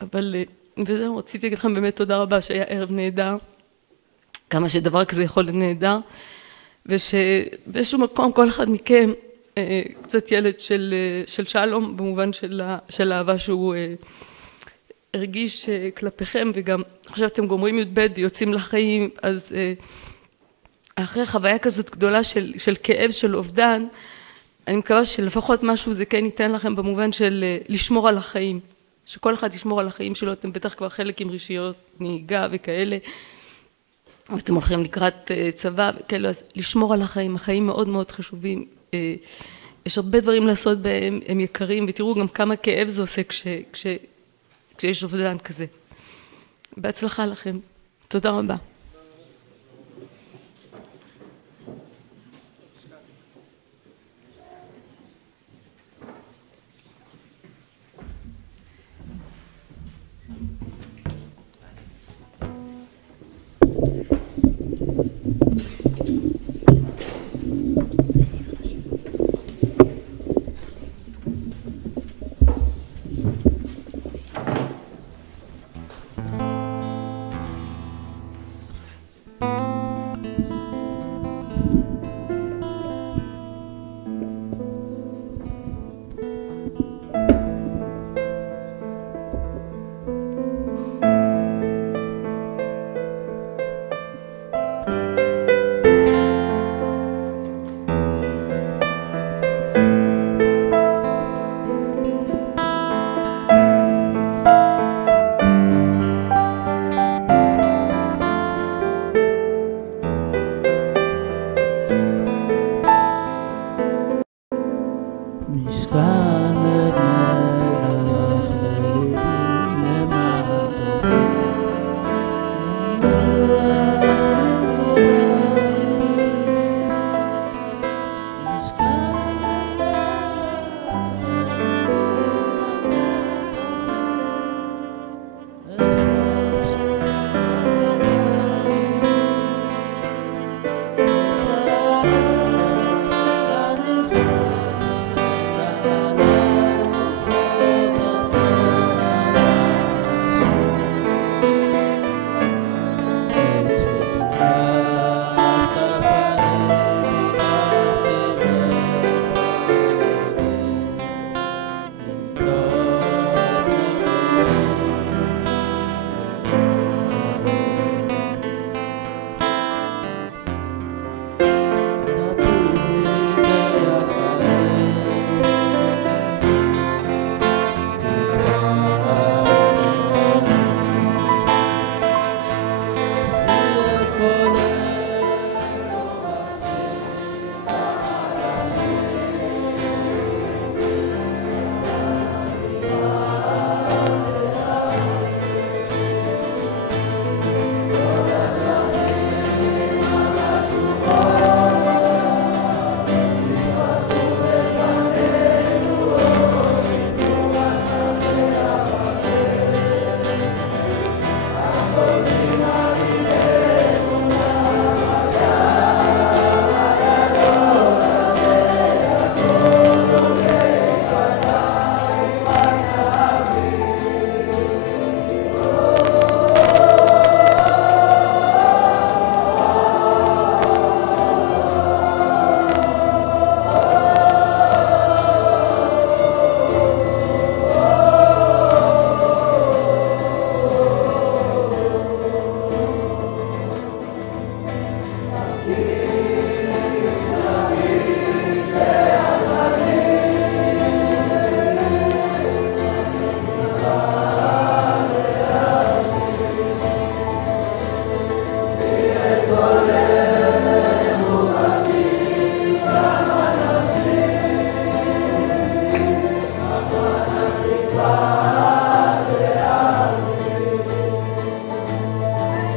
אבל, וזהו, רציתי להגיד לכם באמת תודה רבה שהיה ערב נהדר, כמה שדבר כזה יכול להיות נהדר, ושבאיזשהו מקום כל אחד מכם, קצת ילד של שלום במובן של האהבה שהוא הרגיש כלפיכם, וגם עכשיו אתם גומרים י"ב ויוצאים לחיים, אז אחרי חוויה כזאת גדולה של כאב, של אובדן, אני מקווה שלפחות משהו זה כן ייתן לכם במובן של לשמור על החיים, שכל אחד ישמור על החיים שלו. אתם בטח כבר חלק עם רישיות נהיגה וכאלה, אז אתם הולכים לקראת צבא וכאלה, אז לשמור על החיים, החיים מאוד מאוד חשובים, יש הרבה דברים לעשות בהם, הם יקרים, ותראו גם כמה כאב זה עושה כשיש אובדן כזה. בהצלחה לכם. תודה רבה.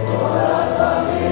כל הטובים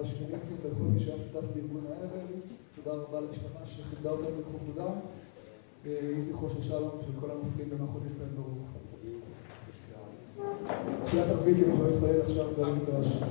לשמיניסטים ולכל מי שהיה שותף בארגון הערב. תודה רבה למשפחה שכיבדה אותנו בכבודם. יהי זכרו של שלום של כל הנופלים במערכות ישראל ברוך. תפילת ערבית, אם אפשר להתפלל עכשיו במדרש.